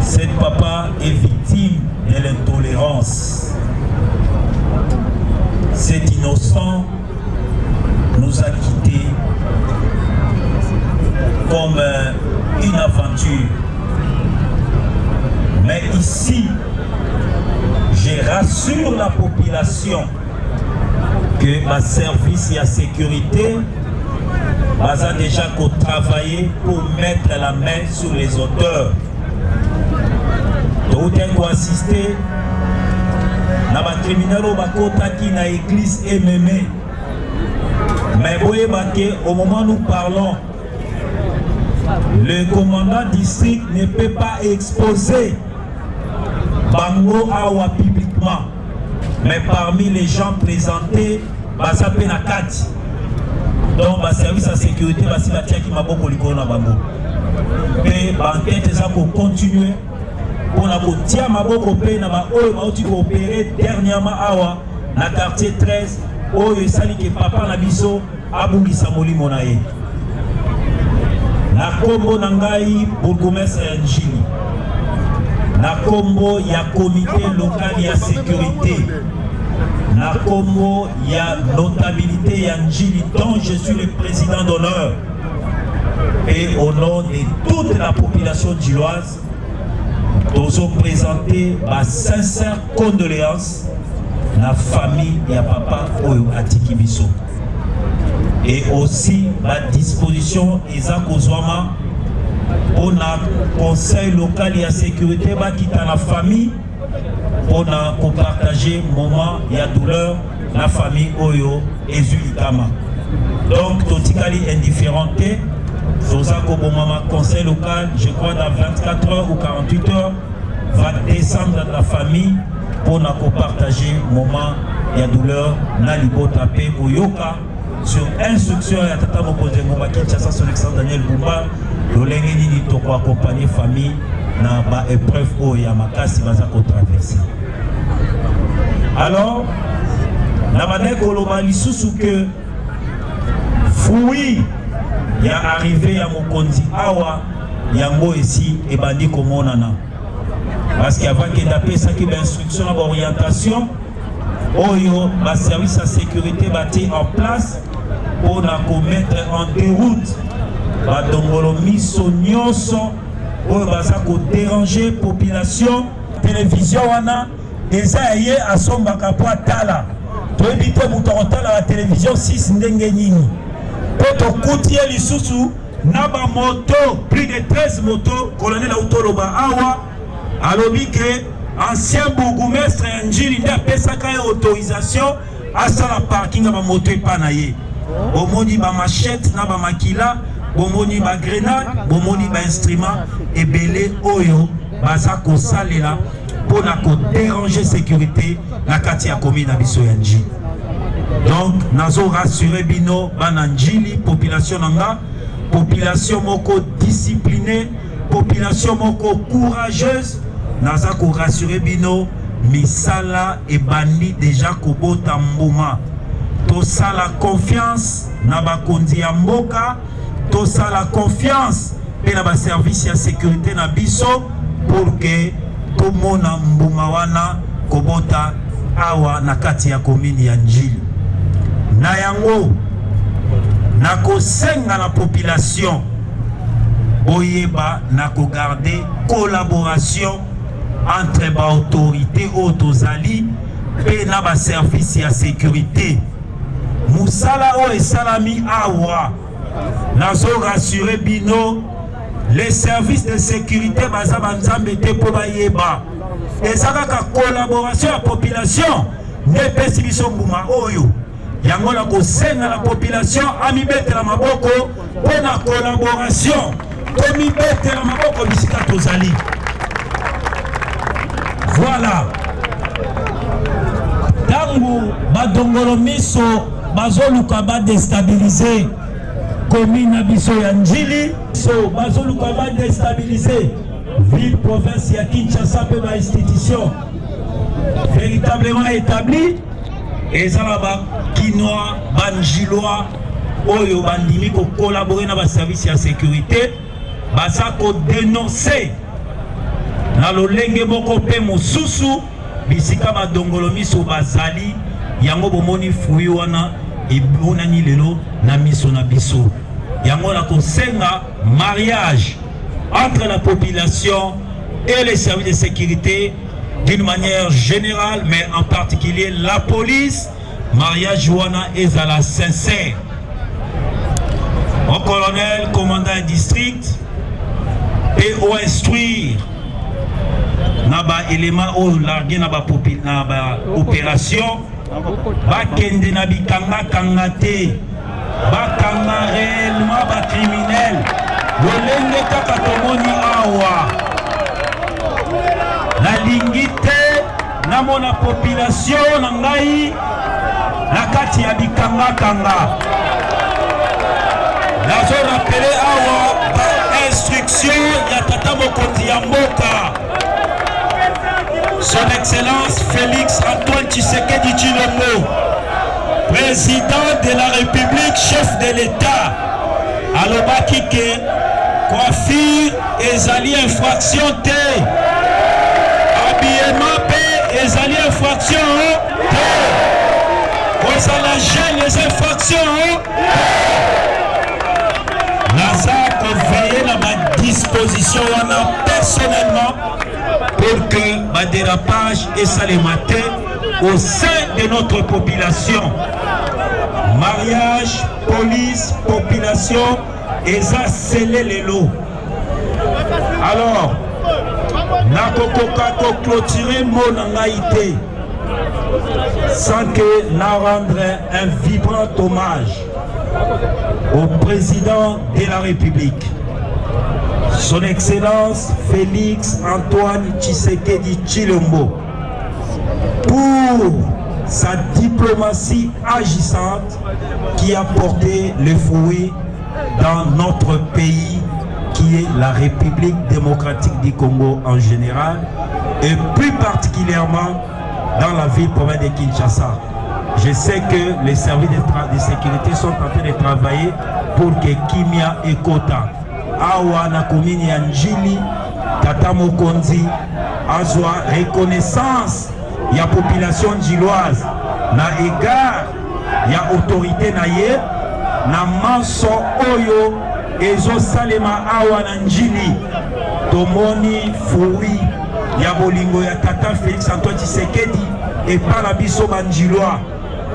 Cet papa est victime de l'intolérance. Cet innocent nous a quittés comme une aventure. Mais ici, je rassure la population que ma service et la sécurité a déjà travaillé pour mettre la main sur les auteurs. Tout le monde assister à la criminelle qui na église MMA. Mais au moment où nous parlons, le commandant district ne peut pas exposer Bango Awa publiquement. Mais parmi les gens présentés, ça peut na 4. Donc, le service de sécurité va se faire qui m'a beaucoup de bango. Mais l'enquête ça pour continuer. Pour la tirer ma beaucoup de na opéré dernièrement awa na quartier 13 où il sali que papa na biso abungi samoli monaye. Na kombo nangai bourgmestre Njili. Na kombo ya comité local ya sécurité. Na kombo ya notabilité ya Njili dont je suis le président d'honneur. Et au nom de toute la population djiloise, nous avons présenté ma sincère condoléance à la famille et à papa Oyo Atiki Biso. et aussi la disposition Isaac Ozwama pour le conseil local et la sécurité qui est dans la famille pour partager moment et la douleur la famille Oyo et Zulikama. Donc, totikali indifférenté, Zozako Bomama conseil local, je crois dans 24 heures ou 48 heures, va descendre dans la famille pour partager moment et la douleur na libo tapé Oyoka sur instruction ya tata mokonzi ngomba Kinshasa son excellence Daniel Bumba lolenge nini toko accompagner famille na ba épreuve o ya makasi baza ko traverser. Alors na bande koloba lisusu que fui ya arrivé ya mokonzi awa yango ici et bandi komonana parce qu'avant qu'il a payé ça qui instruction à orientation oyo ba service à sécurité bâti en place pour mettre en déroute ba dongolo miso nyonso oyo baza ko déranger population télévision wana eza yé asombaka po atala to éviter mutotala la télévision 6 ndenge nini poto kutie lisusu na ba moto plus de 13 motos colonel Autoloba awa alobi que ancien bourgmestre Njili nde apesaka ye autorisation asala parking ya ba moto epana ye bomoni ba machette na ba makila bomoni ba grenade bomoni ba instrument ebele oyo baza kosalela pona ko déranger sécurité na kati ya commune na biso ya Njili. Donc nazo rassurer bino bana Njili population nanga population moko disciplinée population moko courageuse naza ko rassurer bino misala et bandi déjà kobota mbuma to sala confiance na bakonzi ya mboka to sala confiance pe na ba service ya sécurité na biso pour que to mona mbuma wana kobota awa na kati ya commune ya Njili na yango na kosenga na population oyeba na ko garder collaboration entre ba autorité autozali pe na ba service ya sécurité musala o esalami awa nazo rassurer bino les services de sécurité baza banzambe te po bayeba ezaka ka collaboration ya population ne pesi biso mbuma oyo yango na kosenga la population amibetela maboko pe na collaboration to mibetela maboko bisika tozali. Voilà. Tangu badongolo miso bazoluka ba déstabiliser commune na biso ya Njili so bazoluka ba déstabiliser ville province ya Kinshasa pe ba institution véritablement établie ezala ba kinois banjilois oyo bandimi ko collaborer na ba service ya sécurité baza ko dénoncer na lolenge moko pe mosusu bisika badongolo miso bazali yango bomoni fuyi wana ebonani lelo na miso na biso yango na kosenga mariage entre la population et les services de sécurité d'une manière générale mais en particulier la police mariage wana ezala sincère au colonel commandant district et au instruire na ba élément au largué na ba opération ba kende na bikanga kanga te ba kanga réellement ba criminel lolenge kaka tomoni awa la lingite na mona population na ngai na kati ya bikanga kanga nazo rappeler awa ba instruction ya tata mokonzi ya mboka Son Excellence Félix Antoine Tshisekedi Tshilombo, président de la République, chef de l'État, alobaki ke coiffure ezali infraction te, habillement pe ezali infraction te, kozala jeune les infractions naza koveiller na ba disposition wana personnellement pour que ma dérapage et ça les matin au sein de notre population. mariage, police, population, et ça scellé les lots. Alors, nakokoka clôturer mon haïté sans que n'a rendre un vibrant hommage au président de la République, son Excellence Félix Antoine Tshisekedi Tshilombo, pour sa diplomatie agissante qui a porté les fruits dans notre pays qui est la République démocratique du Congo en général et plus particulièrement dans la ville province de Kinshasa. Je sais que les services de sécurité sont en train de travailler pour que Kimia et Kota, Awa na komini ya Njili, Tata Mokonzi, azwa reconnaissance ya population djiloise na égard ya autorité na ye na manso oyo ezo salema awa na Njili. Tomoni fui ya bolingo ya Tata Félix Antoine Tshisekedi et par la biso banjilois.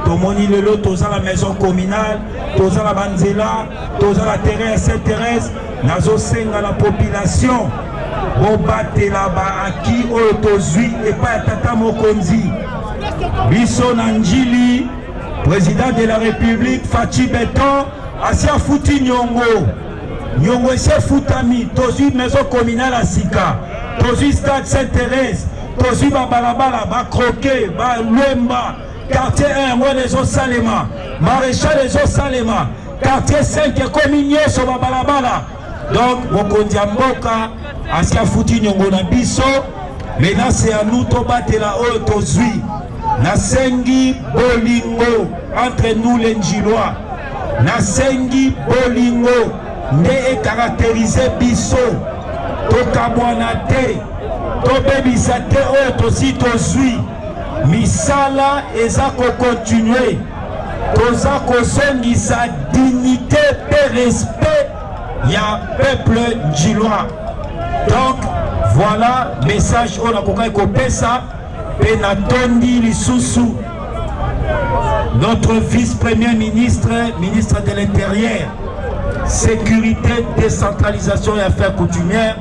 Tomoni lelo toza la maison communale, toza la banzela, toza la terre à Sainte-Thérèse, nazo senga la population bobate la ba aki oyo tozui et pas Tata Mokonzi. Biso na Njili, président de la République Fachi Beton, asia futi nyongo. Nyongo ese futami, tozui maison communale à Sika, tozui stade Sainte-Thérèse, tozui ba balabala, ba croquet, ba lwemba, quartier 1, moi les autres Salema, maréchal les autres Salema, quartier 5, communion sur ba balabala. Donc, Mokonzi Mboka, asia futi nyongo na biso, maintenant c'est à nous to battre la oyo tozui. Nasengi bolingo entre nous les Njilois. Nasengi bolingo ne caractérisé biso. Tokabwana te, tobebisa te oyo tosi tozui. Misala eza ko continuer. Toza ko songisa dignité et respect ya peuple Njilois. Donc voilà message on a kokai ko pesa. Penatondi Lisusu, notre vice-premier ministre, ministre de l'Intérieur, sécurité, décentralisation et affaires coutumières,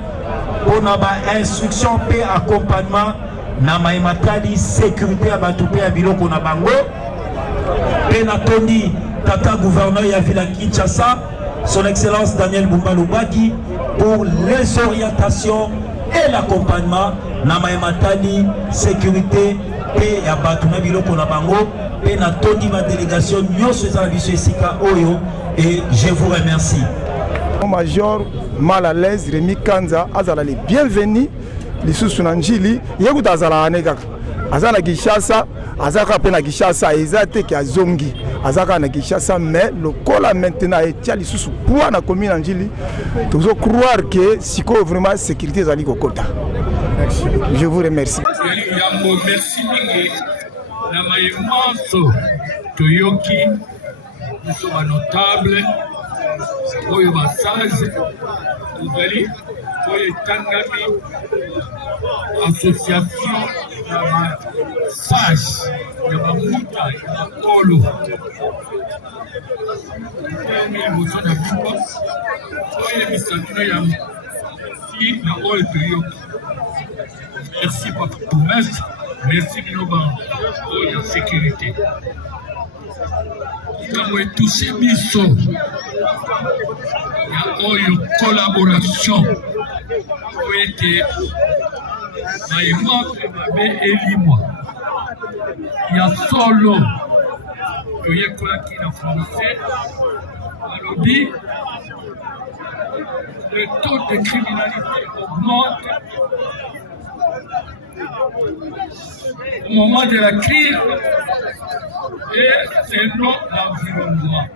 pour nos instructions et accompagnement, Namaïmatali, sécurité à Batoupé à Biloko Nabango, Penatondi, Tata gouverneur Yavila Kinshasa, son Excellence Daniel Bumba Lubaki, pour les orientations et l'accompagnement. Namaïmatali, sécurité, et Abatuna Biloko Nabango, et Natoni, ma délégation, Oyo, et je vous remercie. Major mal à l'aise, Rémi Kanza, Azala les bienvenus, les sous-Sunanjili, Yagout Azala Anega, Azala Gishasa, Azaka Pena Gishasa, Ezate qui a Zongi, Azaka na Gishasa, mais le col maintenant est à l'issue pour la commune Anjili, toujours croire que si vraiment sécurité Zali Kokota. Je vous remercie. Merci. Toyoki, nous sommes notables, Oyo Massage, Ouvali, Oyo Tangami, association, Yama Sage, Yama Mouta, Yama Kolo. Merci pour tout mestre, merci de nos sécurité. Nous avons touché Bisso. Il y a une collaboration. Il y a solo. Il y a un français. Alors dit, le taux de criminalité augmente. Au moment de la crise et selon l'environnement.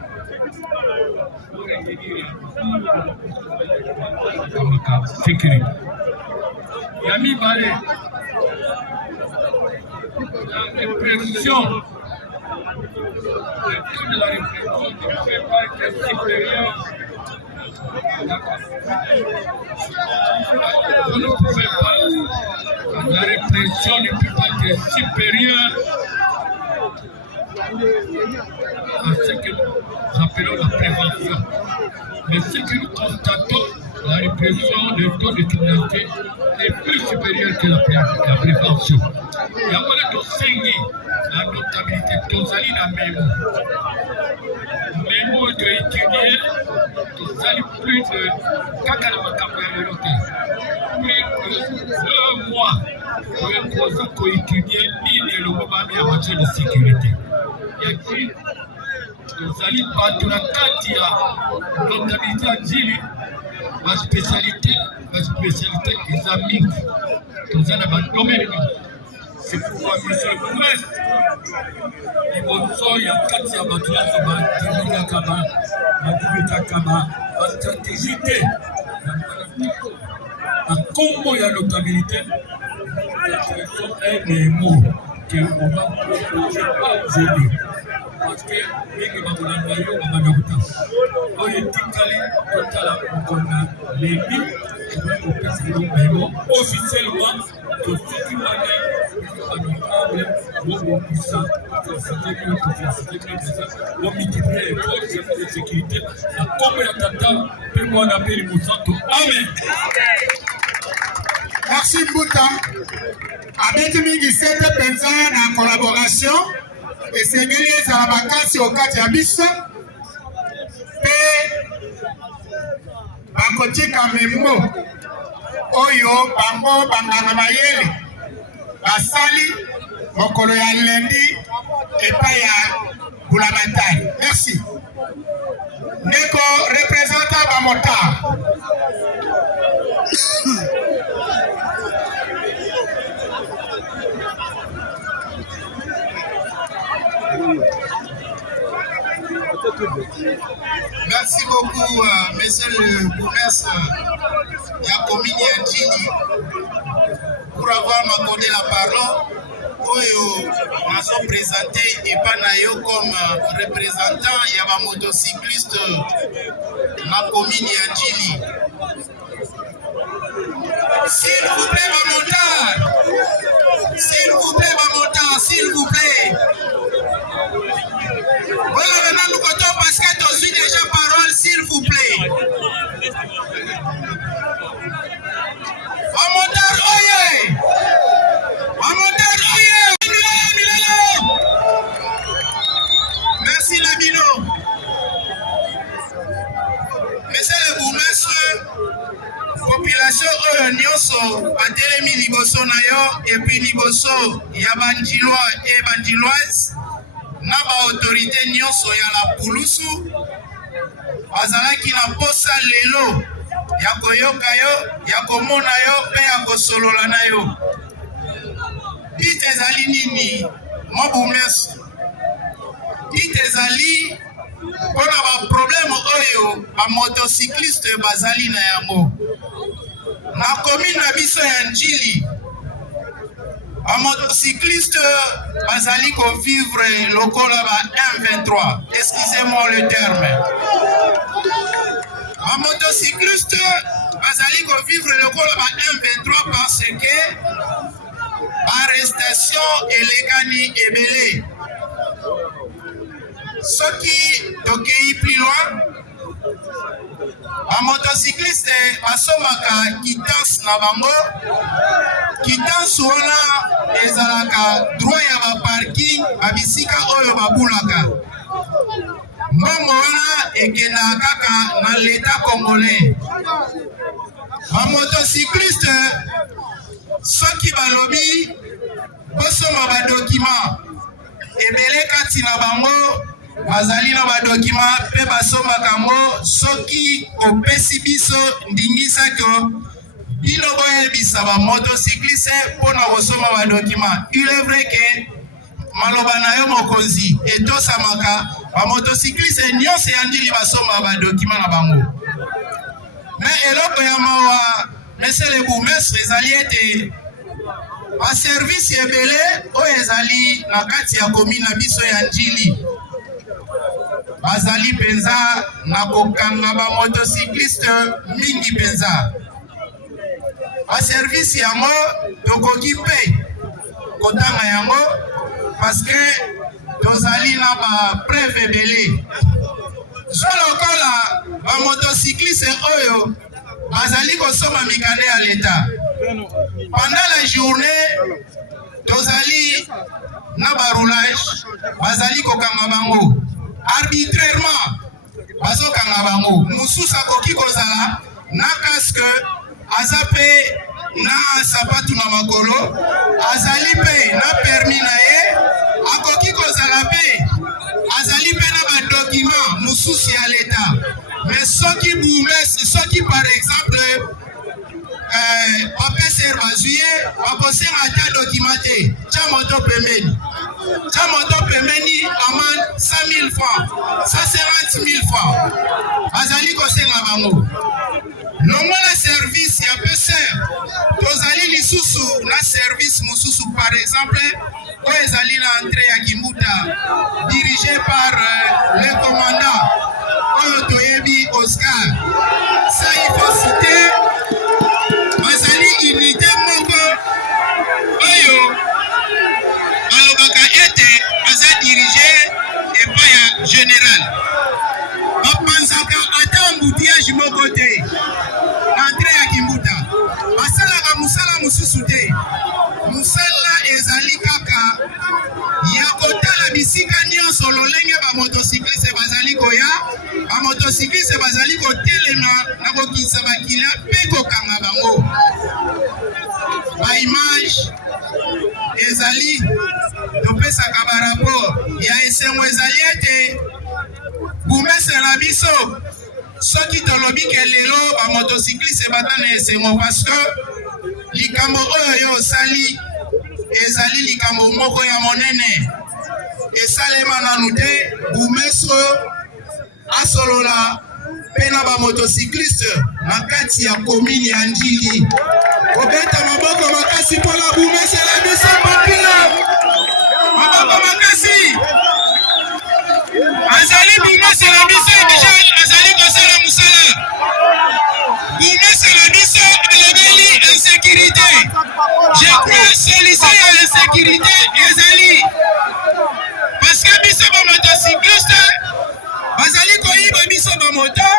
Sécurité. Yami Balé, la répression, le taux de la répression ne peut pas être supérieur. On ne pouvait pas, la répression ne peut pas être supérieure à ce que nous appelons la prévention. Mais ce que nous constatons, la répression des taux de criminalité est plus supérieure que la prévention. Il y a moins de signes, la notabilité, tozali na mémo. Mémo de étudier, tozali plus de 4 plus de 2 mois pour étudier l'île le moment en matière de sécurité. Il y a tozali bato na kati ya notabilité ya njili spécialité eza mingi toza na badomene mingi. C'est pourquoi monsieur le bourgmestre liboso ya kati ya bato nyonso badimikaka badimikaka bastratégie te na nkombo ya notabilité un mot que on va proposer pas zéro. Parce que mingi bakolanda yo babanda kotanga oyo etikali totala mokona lebi kopesa yo memo officiellement tosoki wana amicable bobongisa bomultiplie effort de sécurité na nkombo ya tata mpe mwana mpe limosanto amen. Merci Mbouta. Abeti mingi sete penza na collaboration esengeli ezala makasi okati ya biso mpe bakotika memo oyo bango banganga mayele basali mokolo ya lendi epai ya Bulamatari. Merci. Ndeko représentant bamotard. Merci beaucoup, monsieur le bourgmestre Yakomini Andjili, pour avoir m'accordé la parole. Oyo nous présenté et Panayo comme représentant Yaba motocycliste Yakomini Andjili. S'il vous plaît, Bamotard, s'il vous plaît, Bamotard, s'il vous plaît. Voilà, maintenant nous comptons parce que tu as déjà parole, s'il vous plaît. Bamotard, oye! Bamotard, oye! Merci la Milo. Monsieur le bourgmestre, population oyo nyonso batelemi liboso na yo et puis liboso ya bandilwa et bandilwise na ba autorité nyonso ya la Pulusu bazalaki na posa lelo ya koyoka yo ya komona yo pe ya kosolola na yo. Bite ezali nini mo bourgmestre? Bite ezali mpona ba problème oyo ba motocycliste bazali na yango na commune na biso ya Njili. Ba motocycliste bazali ko vivre lokola ba M23. Excusez-moi le terme. Ba motocycliste bazali ko vivre lokola ba M23 parce que arrestation elekani ebele. Soki tokei plus loin, ba motocycliste basomaka quittance na bango. Quittance wana ezalaka droit ya ba parking abisika oyo babulaka. Mbongo wana ekenda kaka na l'État congolais. Ba motocycliste soki balobi bosoma ba document ebele kati na bango bazali na ba document pe basomaka ngo soki opesi biso ndingisa ko bino boyebisa ba motocycliste pona kosoma ba document. Il est vrai que maloba na yo mokonzi etosamaka ba motocycliste nyonso ya Njili basoma ba document na bango. Mais eloko ya mawa monsieur le bourgmestre ezali ete ba service ebele oyo ezali na kati ya commune na biso ya Njili bazali penza na kokanga ba motocycliste mingi penza. Ba service yango tokoki pe kotanga yango parce que tozali na ba preuve ebele. So lokola ba motocycliste oyo bazali kosomba mikanda ya l'État. Pendant la journée, tozali na ba roulage bazali kokanga bango. Arbitrairement bazokanga bango. Mususu akoki kozala na casque, aza pe na sapatu na makolo, azali pe na permis na ye, akoki kozala pe azali pe na ba document mususu ya l'État. Mais soki par exemple papier bazuye bakosenga ata documenté tia moto pembeni. Tia moto pembeni amende 100 000 francs, 150 000 francs. Bazali kosenga bango. Longola service ya PCR, tozali lisusu na service mususu par exemple, oyo ezali na entrée ya Kimbuta, dirigé par le commandant oyo toyebi Oscar. Ça il faut citer, bazali unité moko oyo alobaka ete aza dirigé epai ya général. Bapanzaka ata embouteillage moko te entrée ya Kimbuta. Basalaka musala mususu te. Musala ezali kaka ya kotala bisika nyonso lolenge ba motocycliste bazali koya, ba motocycliste bazali kotelema na kokisa bakila pe kokanga bango. Ba image ezali topesaka ba rapport ya esengo ezali ete bumese na biso soki tolobi ke lelo ba motocycliste batana esengo parce que likambo oyo yo osali ezali likambo moko ya monene esalema nanu te. Bumeso asolola pe na ba motocycliste na kati ya commune ya Njili. Obeta maboko makasi mpona bumese la biso papila. Maboko makasi azali bumese la biso Michel azali kosala musala. Bumese la biso elobeli insécurité. Je crois solution ya insécurité ezali parce que biso ba motocycliste bazali koyiba biso ba moto,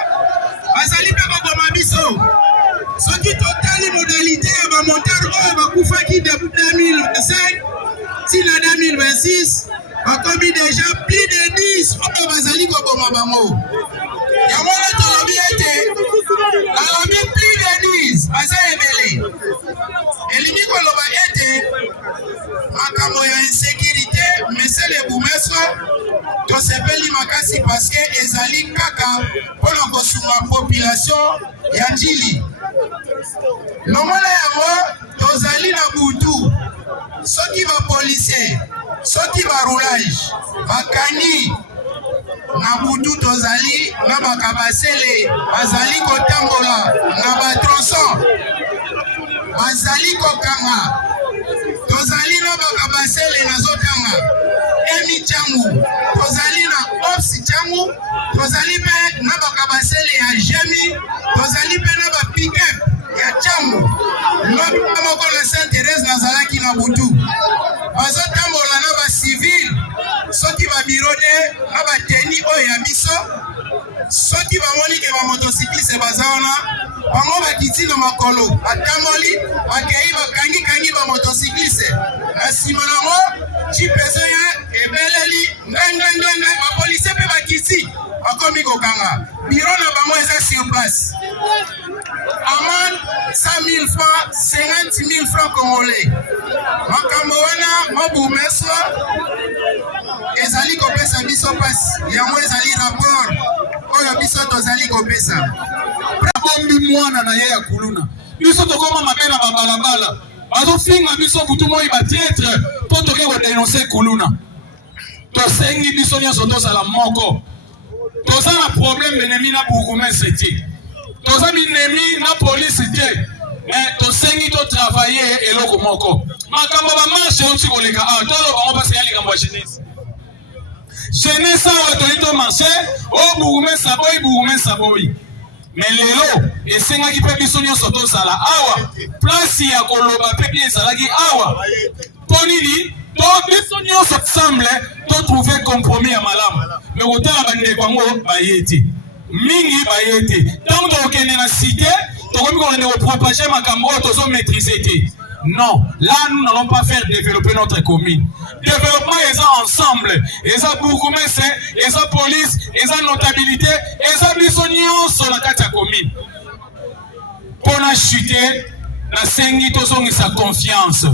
bazali pe koboma biso. Soki totali modalité ya ba moteur oyo bakufaki depuis 2005 tina 2026 bakomi déjà plus de 10 oyo bazali koboma bango. Yango wana tolobi ete alobi plus de 10 baza ebele. Elingi koloba ete makambo ya insécurité mesele bumeswa tosepeli makasi parce que ezali kaka mpona kosunga population ya Njili. Longola yango tozali na butu, soki ba policier, soki ba roulage bakangi na butu tozali na bakabasele bazali kotambola na batronçon bazali kokanga, tozali na bakabasele nazotanga emi changu, tozali na ops changu, tozali pe na bakabasele ya jemi, tozali pe na ba pick-up ya changu. Lobi moko na Sainte-Thérèse nazalaki na butu bazotambola na ba civil, soki ba birode na ba teni oyo ya biso, soki bamoni ke ba motocycliste baza wana bango bakiti na makolo batamboli bakei bakangi ba motocycliste na nsima nango jipeso ya ebeleli ngengengengen bapolisie mpe bakiti bakomi kokanga. Biro na bango eza sur place. Amende 100 000 francs, 50 000 francs congolais. Makambo wana mobumeso ezali kopesa biso pasi yango ezali rapport oyo biso tozali kopesa. Bombi mwana na ye ya kuluna biso tokoma mabe na babalabala bazofinga biso butu moi batietre mpo toke kodenonse kuluna. Tosengi biso nyonso tozala moko. Toza na problème benemi na bourgmestre te, toza binemi na police te, mais tosengi totravaille eloko moko. Makambo bamarshe euti koleka awa toloba ngo parce ya likambo ya jeunesse. Jeunesse awa toyi tomarche o bourgmestre aboyi. Mais lelo esengaki mpe biso nyonso tozala awa place ya koloba mpe bie ezalaki awa mpo nini Donc, les gens s'assemblent pour trouver un compromis à Malam. Mais autant la bande de Kwango, Bayeti. Mingi Bayeti. Tant qu'on est dans la cité, on est propager ma caméra, on maîtriser. Non, là nous n'allons pas faire développer notre commune. Développement, ils ont ensemble. Ils ont beaucoup de ils ont police, ils ont notabilité, ils ont bisogno sur la carte commune. Pour la chuter, la sengi tozongi sa confiance.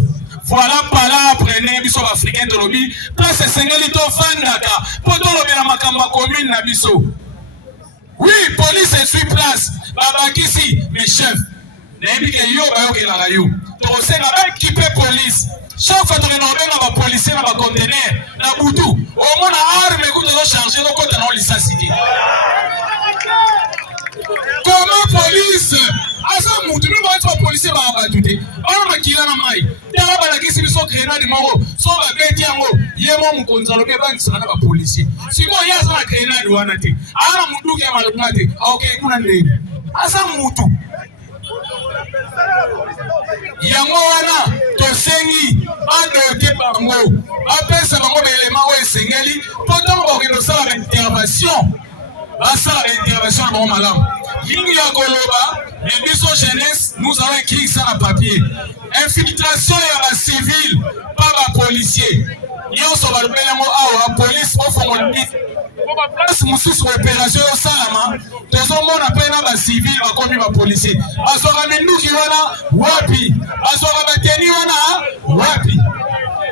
Voilà par là prenez biso africain de lobby. Place sengeli to fandaka. Poto lobi na makamba commune na biso. Oui, police est sur place. Baba kisi, mes chefs. N'importe yo bayo ke la yo. To senga équipe police. Chaque fois que nous avons des policiers dans le conteneur, dans le boutou, au moins l'arme est chargée dans le licencié. Comment police? Asa mutu nous va être policier va abattre. On va killer na mai. Tala bala kisi biso grenade moko. So ba beti yango. Yemo mukonza lobe bank sana ba policier. Siko ya sana grenade wana te. Ana mutu ke malukate. Okay kuna ndeni. Asa mutu. Yango wana tosengi adoke bango apesa bango belema o esengeli potom okendo sala intervention basala intervention bon malam mingi ya koloba mais biso jeunesse nous avons écrit ça en papier infiltration ya ba civil pas ba policier nyonso balobelango awa police ofongo pour place mususu opération yo salama tozomona pe na ba civil bakomi ba policier basoka minduki wana wapi basoka bateni wana wapi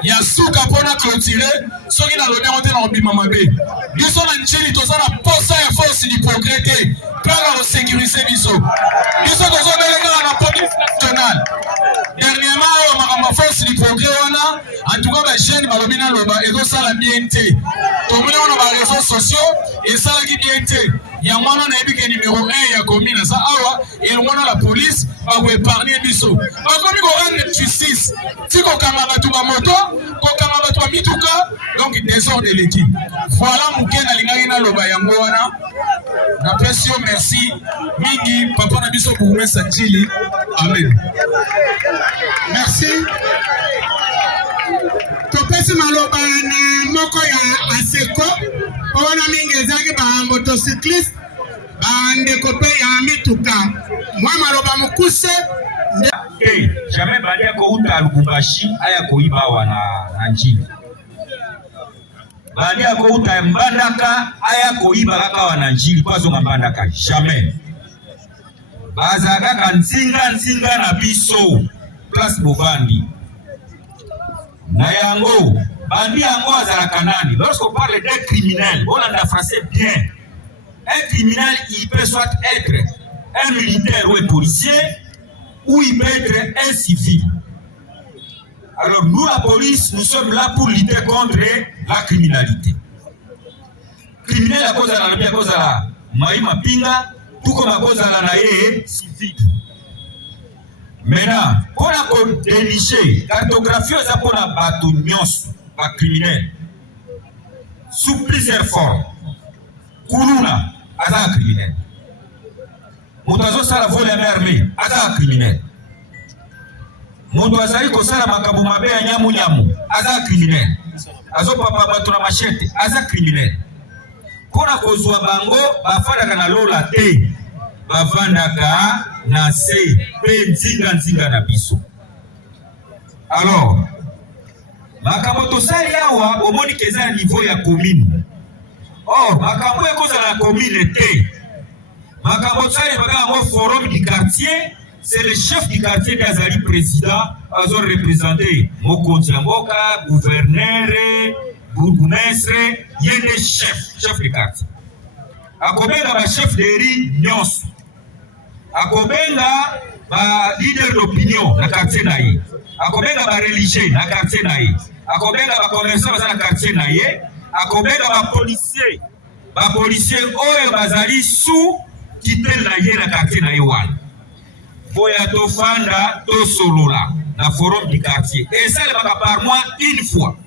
ya suka pona clôturer soki na lobi on te na obima mabe biso na ncheli tozana posa ya force du progrès te pala ko sécuriser biso biso tozobelenga na police nationale dernièrement yo makamba force du progrès wana en tout cas ba jeune balobi na loba ezosala bien te tomoni wana ba réseaux sociaux esalaki bien te yango wana nayebi ke numéro 1 ya commune ça awa elongona la police ba épargner biso bakomi ko rendre justice ti kokanga bato ba moto kokanga bato ba mituka donc désordre de l'équipe voilà muke na lingaki na loba yango wana na pression merci mingi papa na biso bourgmestre Njili amen merci topesi maloba na moko ya aseko wana mingi ezaki ba motocycliste bandeko pe ya mituka mwa maloba mokuse jamais bandi akouta Lubumbashi aya koiba na Njili bandi akouta Mbandaka aya koiba kaka wana Njili kwazonga Mbandaka jamais bazaka nzinga na biso place Bovandi na yango bandi yango azalaka nani lorsqu'on parle d'un criminel on en français bien un criminel il peut soit être un militaire ou un policier ou il peut être un civil. Alors nous la police nous sommes là pour lutter contre la criminalité. Criminel à cause de la à cause de la maïma pinga tout comme à cause de la naïe civil. Maintenant, pour la dénicher, cartographie ça pour la batonios, pas criminel. Sous plusieurs formes. Kuluna, aza criminel. Moutazo sala vole armée, aza criminel. Moutazo ko sala makabu mabe ya nyamu, aza criminel. Azo papa bato na machete, aza criminel. Pona kozwa bango, bafanda na lola te. Bavandaka na se pe nzinga na biso. Alors, makambo tosali awa omoni keza na niveau ya commune. Or, makambo ekoza na commune te. Makambo tosali baka forum du quartier, c'est le chef du quartier qui azali président, azo représenter mokonzi ya mboka, gouverneur, bourgmestre, yende chef de quartier. Akobenga ba chef de ri nyonso. Akobenga ba leader d'opinion na quartier na ye. Akobenga ba religieux na quartier na ye. Akobenga ba commerçant na quartier na ye. Akobenga ba policier oyo bazali sous titel na ye na quartier na ye wana. Boya to fanda to solola na forum du quartier. Et ça le baka par mois une fois.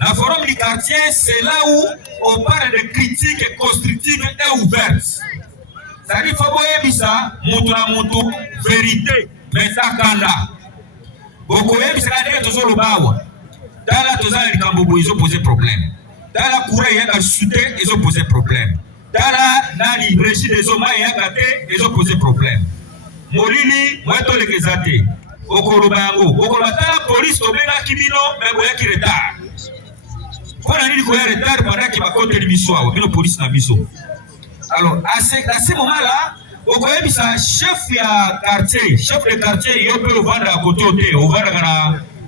La forum du quartier, c'est là où on parle de critiques constructives et ouvertes. C'est-à-dire qu'il faut voir ça, vérité, mais ça kanda. Beaucoup de gens qui sont Dans la Tozala Likambobo, ils ont posé problème. Dans la Kouré, il y a Souté, ils ont posé problème. Dans la Régie des Oma, il y a Gate, ils ont posé problème. Molili, Moueto Lekezate, Okorobango, Okorobata, police, Tobena Kimino, mais vous avez retard. Pour la nuit, vous avez retard pendant qu'il va compter l'émission, la police n'a mis. Alors, à ce moment-là, vous voyez, chef de quartier, il peut vendre à côté, au vendre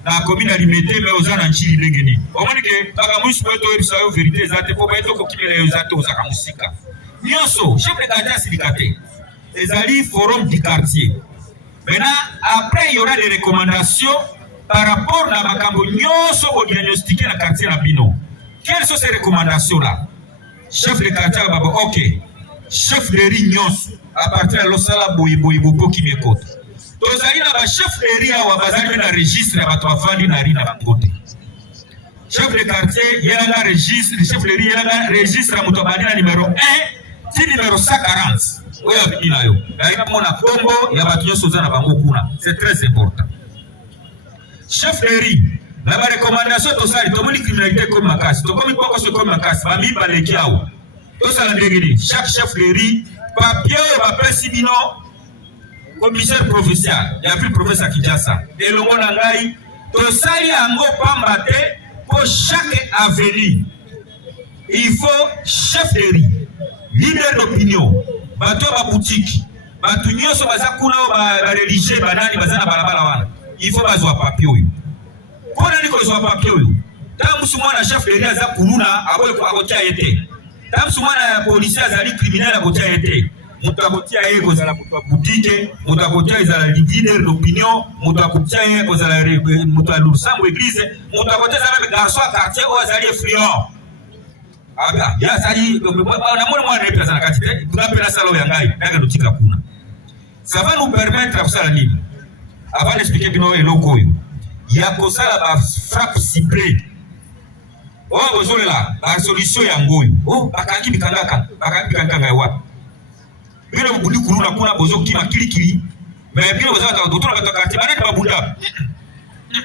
na commune alimité mais aux ananchiri lengeni omoni ke bakamushi beto ebisa yo vérité zate po beto ko kimela yo zate osaka musika nyonso chef de quartier syndicate ezali forum du quartier. Maintenant après il y aura des recommandations par rapport na makambo nyonso ko diagnostiquer na quartier na bino. Quelles sont ces recommandations là? Chef de quartier baba OK, chef de nyonso à partir de l'osala boyi bopo qui m'écoute. Tozali na ba chef de ria wa bazali na registre ya bato afandi na ri na bangote. Chef de quartier yela registre, chef de ria yela registre ya muto bandi na numéro 1 ti numéro 140. Oya bina yo. Aina mona kombo ya bato nyoso za na bango kuna. C'est très important. Chef de ria na ba recommandation tosali tomoni criminalité comme makasi. To komi poko so comme makasi. Ba mi ba lekiao. Tosala ndengeni. Chaque chef de ria papier ba pesi bino commissaire provincial, il y a plus professeur Kidjassa. Et le monde angai, to sali ango pambate pour chaque avenue. Il faut chef de riz, leader d'opinion, bateau ba boutique, bateau nyoso baza kuna ba religieux banani bazana balabala wana. Il faut bazwa papier oyo. Kona niko zwa papier oyo. Tamu sumwana chef de riz aza kuluna aboye kwa akotia yete. Tamu sumwana policier azali criminel akotia yete. Mutakotia yeye kozala mutu boutique, mutakotia ezala leader d'opinion, mutakotia yeye kozala mutu alusango église, mutakotia ezala garçon à quartier ou azali influent. Aba, ya sali na mwana représente na quartier, tunapela salo ya ngai, nanga notika kuna. Ça va nous permettre à ça nini. Avant d'expliquer bino eloko oyo. Ya kosala ba frappe ciblée. Oh bozolela, ba solution ya ngoyo. Oh, bakangi bikangaka, ya wapi? Bino bundi kuluna kuna bozo kima kilikili mais bino bozo ta docteur ba quartier banani ba bunda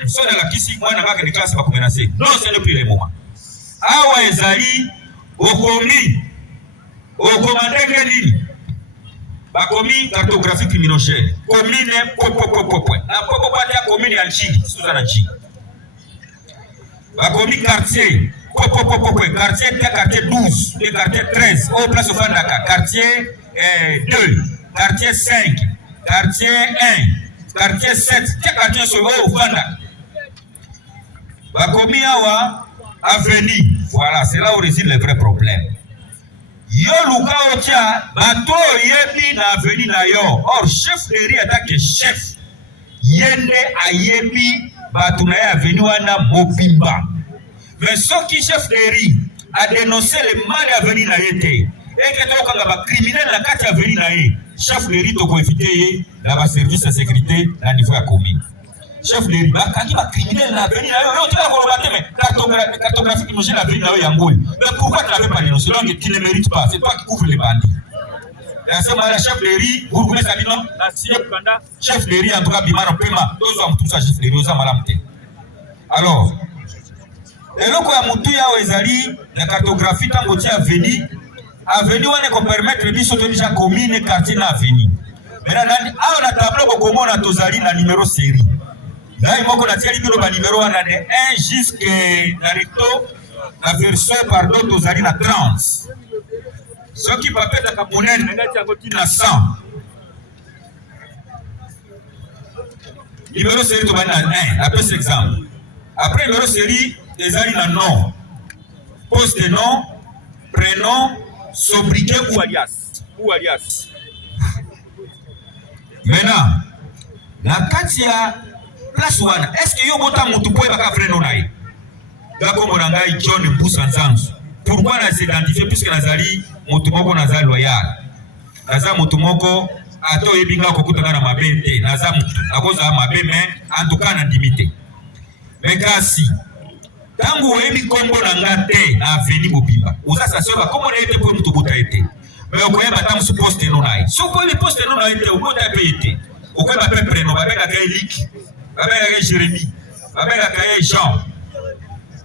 so na la kisi mwana baka de classe ba kumenacer non c'est le plus le moment awa ezali okomi okomandenge nini ba komi cartographie criminogène commune popo na popo pati ya commune ya Nchigi suza na Nchigi ba komi quartier popo quartier 12 et quartier 13 au place Fandaka quartier 2, quartier 5, quartier 1, quartier 7, quel quartier se voit au Fanda? Bakomi awa avenue, voilà, c'est là où réside le vrai problème. Yo luka otia, bato yebi na avenue na yo, or chef de riz attaque chef, yende ayebi bato na ya avenue wana mobimba. Mais ce qui chef de riz a dénoncé le mal avenue na yete. Et que tu as criminel la carte à venir là, chef de riz toko éviter la service de sécurité à niveau à commune. Chef de riz, quand il va criminel la venir là, tu vas combattre mais cartographie qui nous la venir là yangoui. Mais pourquoi tu l'avais pas dénoncé? Donc tu ne mérites pas, c'est toi qui couvre les bandits. Et à ce moment-là, chef de riz, vous connaissez ça non? Chef de riz en tout cas bimaro pema, deux hommes tout ça chef de riz, deux hommes malamte. Alors, et là quoi mutu ya ezali la cartographie tango tia venir avenue wane ko permettre biso to déjà commune quartier na avenue. Maintenant a na tableau ko komona tozali na numéro série. Là moko na tieli bino ba numéro wana de 1 jusqu'à na recto la version pardon tozali na 30. Ce qui peut être ka monene ngati yango tina 100. Numéro série to bana 1, après cet exemple. Après numéro série ezali na nom. Poste de nom, prénom, sobriquet ou alias. Maintenant, la katia place wana, est-ce que yo bota mutu po baka freno na ye? Gako monanga John Busanzanzu. Pourquoi na s'identifier puisque nazali mutu moko nazali loyal. Naza mutu moko ato yebinga kokutana na mabente, naza mutu akoza mabe mais en tout cas na limité. Mais kasi tangu webi kombo na ngate na avenue Bobimba. Uza sasema kombo na ete po mutu bota ete. Mais okoyeba tamu su poste no na ye. So ko le poste no na ete ukota pe ete. Okoyeba pe preno babeka ka Elik, babeka ka Jérémie, babeka ka Jean.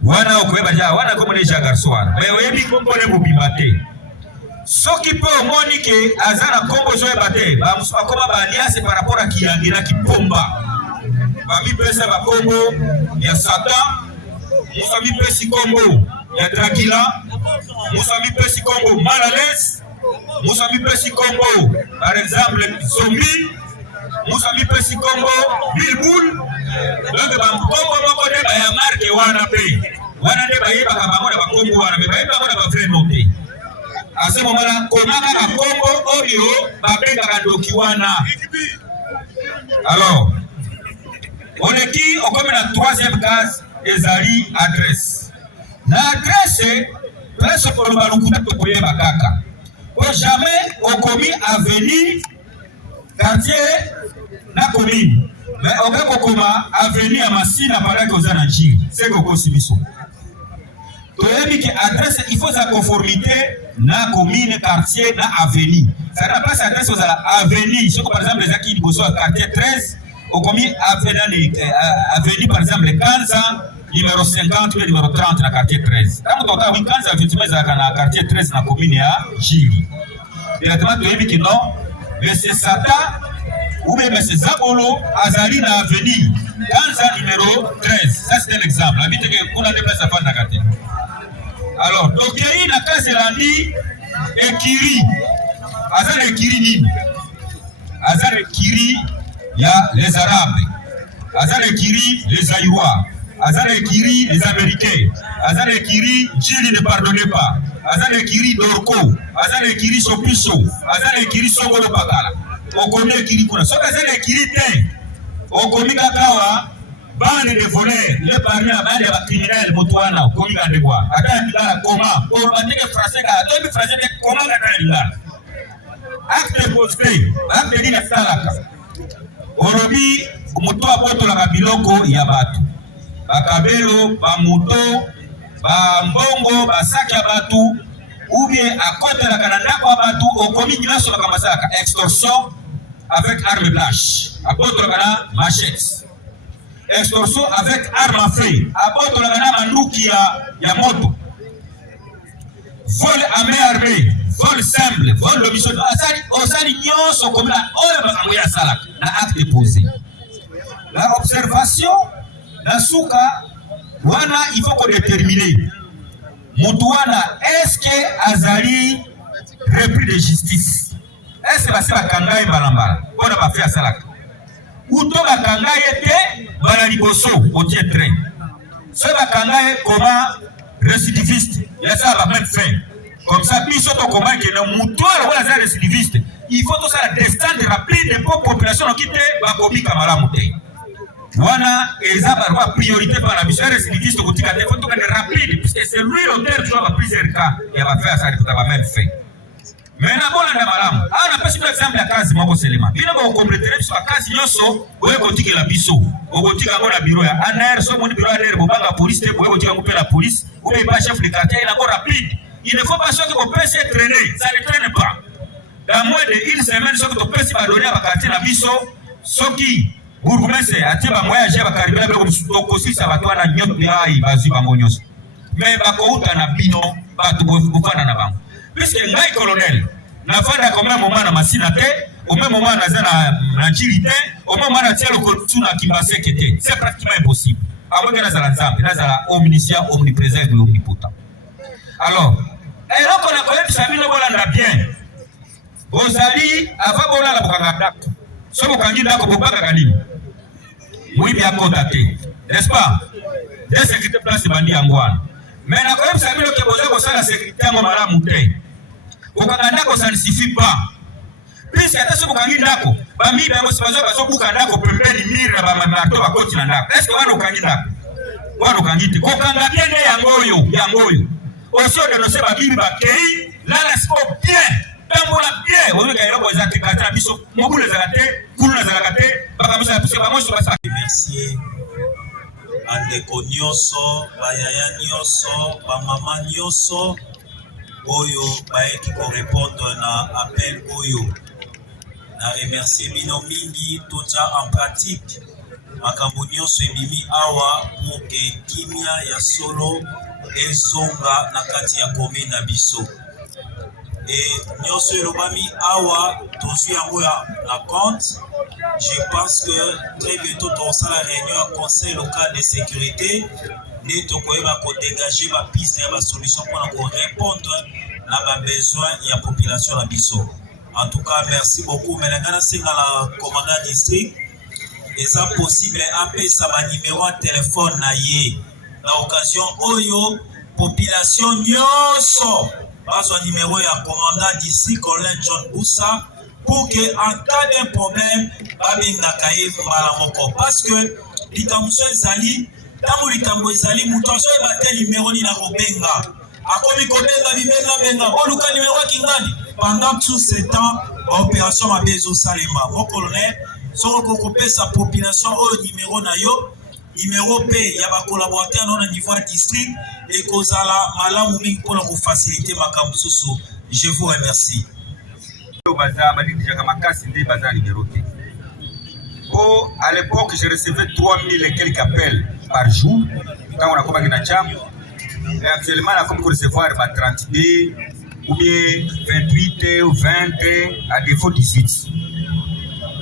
wana okoyeba ja wana komona ja garçon wana mais oyebi kombo ne mobimba te soki mpe omoni ke aza na kombo ozoyeba te bamosusu bakoma baaliance par rapport a kiyangi na kipomba bamipesa bakombo ya Satan musu amipesi kombo ya Dracula musu amipesi kombo mal à l'aise musu amipesi kombo par exemple zombie musu amipesi kombo bilboul donc bakombo moko nde baya marke wana mpe wana nde bayebaka bango na bakombo wana me bayeba bango na bavrai nom te ase momala komaka bakombo oyo babengaka ndoki wana. Alors oleki okomi na troisième case ezali adresse na adresse place okoloba lokuta tokoyeba kaka po jamais okomi avenue quartier na commune mais okokoma avenue ya Masina paraki oza na njiri seke okosi biso toyebi ke adresse il faut sa conformité na commune quartier na avenue ça na place adresse ozala avenue soko par exemple ezaki liboso ya quartier 13 okomi avenue par exemple Kanza numéro 50 ou numéro 30 na quartier 13 tango tota wi Kanza effectivement ezalaka na quartier 13 na commune ya Jili directement toyebi ke non mais c'est Satan ou bien c'est Zabolo azali na avenue Kanza numéro 13 ça c'est un exemple habite que on a déplacé à faire nakate. Alors donc il y a une case elandi ekiri azali ekiri nini azali ekiri ya les Arabes, azali ekiri les Aïrois, azali ekiri les Américains, azali ekiri Jili ne pardonnez pas, azali ekiri Dorko, azali ekiri Sopiso, azali ekiri Songolo Pakala. Okomi ekiri kuna. Soka azali ekiri te. Okomi kakawa bande de voleurs, le parmi la bande de criminels motoana, okomi kande kwa. Ata ndala koma, o bateke français ka, to bi français de koma kata ndala. Acte posté, acte dina salaka. Olobi muto apotolaka biloko ya bato bakabelo bamuto bambongo basaki ya batu ubie akotelaka na ndako ya batu okomi nyonso bakamasaka extorsion avec arme blanche apotolaka na machette extorsion avec arme à feu apotolaka na manduki ya moto vol à main armée vol simple vol l'omission osali nyonso comme la oyo bakango ya salaka na acte posé la observation na suka wana il faut qu'on détermine mutu wana est-ce que azali repris de justice est-ce que basi bakangaye balambala mpona bafe ya salaka uto bakangaye te bala liboso otie train so bakangaye koma récidiviste yasa ba mettre fin comme ça biso to comment que na mutu ala za récidiviste il faut tout ça la descendre rapide pour population qui te ba komika malamu te wana eza ba priorité par la mission récidiviste kotika te faut tout que rapide puisque c'est lui l'auteur tu va plusieurs cas et va faire ça tout va même fait mais na bona na malamu ana pesi par exemple la kazi moko selema bino ko compléter sur la kazi yoso oye kotika la biso okotika ngona bureau ya ANR so mon bureau ANR bobanga police te oye kotika ngopela la police ou bien pas chef de quartier il encore rapide. Il ne faut pas que qu'on puisse traîner, ça ne traîne pas. Dans moins d'une semaine, ce que tu peux se donner à quartier la biso, ce qui, bourgmestre, a tiré un voyage à Caribé, donc aussi ça va toi na nyot ya ibazi bangonyos. Mais bakouta na bino, batu bufana na bango. Puisque ngai colonel, na fanda comme un moment na Masina te, au même moment na zana na Jili te, au même moment na tielo kotu na Kimbase kete. C'est pratiquement impossible. Avant que na zala nzambe, na zala omniscient, omniprésent et omnipotent. Alors, et donc on a connu Sabino Bolanda bien. Bozali, avant Bolanda Bokanga, ce Bokanga Bokanga Kanim. Oui, bien contacté. N'est-ce pas? Des sécurités place Bandi Angouane. Mais on a connu Sabino qui a la sécurité à Momala Mouté. Bokanga, ça ne suffit pas. Puisque attention Bokanga, Bami, Bokanga, Pembeni, Mire, Bamato, Bakoti Nanda. Est-ce que on a candidat? On a candidat. Bokanga, bien Yangoyo. Aussi, on a fait des bakei, là, c'est bien. Tant bien. On a fait des Merci. Andeko nyoso, bayaya nyoso, bamama nyoso, oyo baeki ko répondre na appel oyo. Na remercier bino mingi toja en pratique makambo nyonso ebimi awa pour que kimia ya solo ezonga na kati ya commune na biso. Et nyonso elobami awa tozwi yango na compte. Je pense que très bientôt on sera la réunion à conseil local de sécurité. Nous devons dégager ma piste et ma solution pour répondre à mes besoins et à la population de Bisso. En tout cas, merci beaucoup. Maintenant, c'est dans la commandant district. Et ça possible, après ça va numéro de téléphone dans l'occasion Oyo, population nyonso. Pas un numéro de commandant district, Colin John Boussa. Pour que en cas d'un problème, parce que les Kamousso Zali, tant les Kamousso Zali, Moutonso et Batel, numéro ni na Kobenga. A komi Kobenga, Benga, Oluka numéro Kingani. Pendant tout ce temps, l'opération a besoin de Salema. Mon colonel, si on coupe sa population au numéro nayo, numéro P, il y a un collaborateur dans le niveau district et Kozala, Malam Ming pour nous faciliter ma Kamousso. Je vous remercie. Oh, à l'époque, je recevais 3000 et quelques appels par jour. Quand on a commencé à Tcham, et actuellement, on a commencé à recevoir 32 ou bien 28 ou 20, à défaut 18.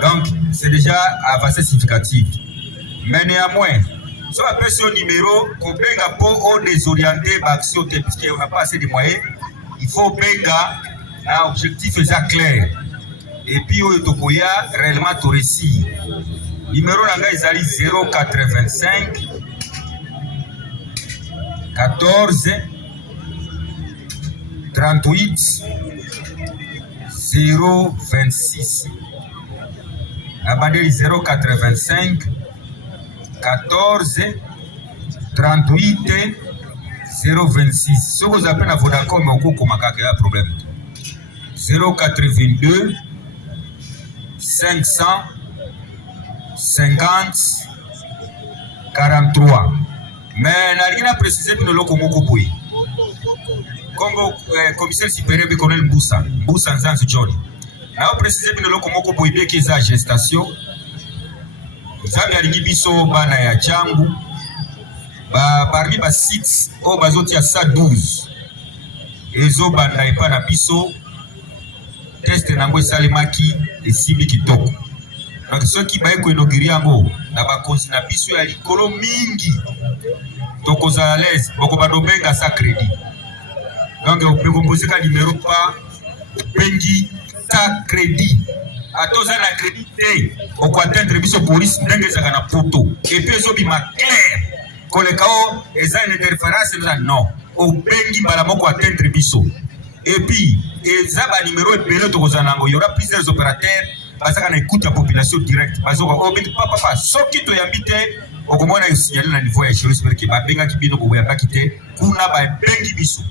Donc, c'est déjà avancé significatif. Mais néanmoins, si on appelle ce numéro, on peut pas désorienter l'action puisqu'on n'a pas assez de moyens. Il faut béga. Un objectif est clair. Et puis, il y a réellement tout récit. Numéro 085 14 38 026. La bandère 085 14 38 026. Si vous appelez à Vodacom, il y a un problème. 082 500 50 43. Mais n'a rien précisé pour le Congo Boui. Congo commissaire supérieur du colonel Mboussa Nzanzu Johnny. N'a pas précisé pour le Congo Boui bien qu'ils a gestation. Zami alingi biso bana ya Changu. Parmi les sites, au bazoti à 112. Ezo bana et pas na biso. Test nango salemaki esibi kitoko. Donc ceux qui baye ko inaugurer yango na ba konzina biso ya likolo mingi tokoza à l'aise boko badobenga sa crédit. Donc on peut composer ka numéro pas bengi sa crédit. Atoza na crédit te o ko atteindre biso police ndenge za na poto. Et puis ezo bi ma clair kolekao eza une interférence non. O bengi bala moko atteindre biso. Et puis, il y aura plusieurs opérateurs parce qu'on écoute la population directe. Parce qu'on papa, ce qui te habite, au moins on a signalé le niveau de choses qui va bien qui bien ne pas quitter. On a pas bien qui bisou.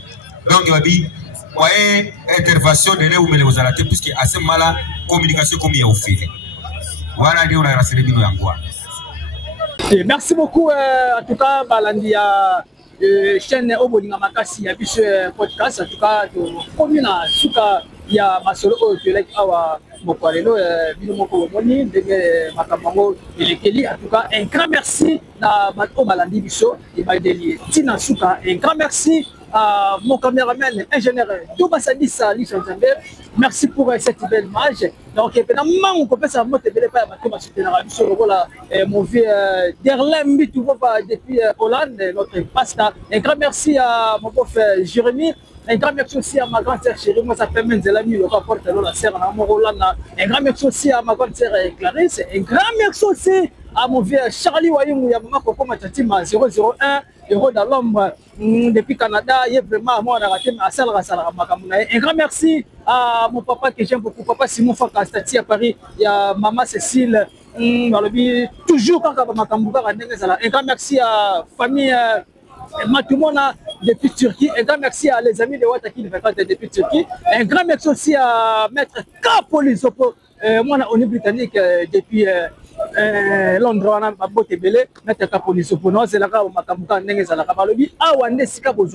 Donc il va dire, ouais, intervention de l'eau mais aux alatés puisque à ce moment-là communication comme il y a au fil. Voilà, on a rassuré bien yangoa. Merci beaucoup en tout cas Balandia. Chaîne Obolinga Makasi ya biso podcast en tout cas commune suka ya masolo o pelek awa mokwalelo bino moko moni ndenge makambo elekeli en tout cas un grand merci na bato balandi biso et badeli tina suka un grand merci à mon caméraman ingénieur Doubasadissa Lichanzambe. Merci pour cette belle image. Donc évidemment on peut ça monter belle pas bato soutenir biso lokola mon vieux Derlem Bitouvo depuis Hollande notre pasteur. Un grand merci à mon prof Jérémy. Un grand merci aussi à ma grande sœur chérie, moi ça fait Menzelami, le rapport de la sœur à Morolana. Un grand merci aussi à ma grande sœur Clarisse. Un grand merci aussi à mon vieux Charlie Wayou, il y a maman Coco Matatima 001 euros dans l'ombre depuis Canada. Il y a vraiment moi on a raté à Salara Makamuna. Un grand merci à mon papa que j'aime beaucoup, papa Simon Fakastati à Paris. Il y a maman Cécile. Toujours quand Makambuka. Un grand merci à famille Matumona depuis Turquie. Un grand merci à les amis de Wataki depuis Turquie. Un grand merci aussi à Maître Kapolisopo, moi on est britannique depuis Londres, on a boté belé. Maître Kapolisopo, non c'est là où Makamuka n'est pas là. Balobi, ah on est si capable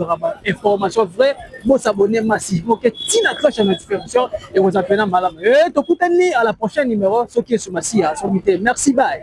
information vraie. Vous s'abonnez massivement, que tina cloche à notification et vous appelez malam. Et tout à la prochaine numéro, ce qui est sur ma scie, merci bye.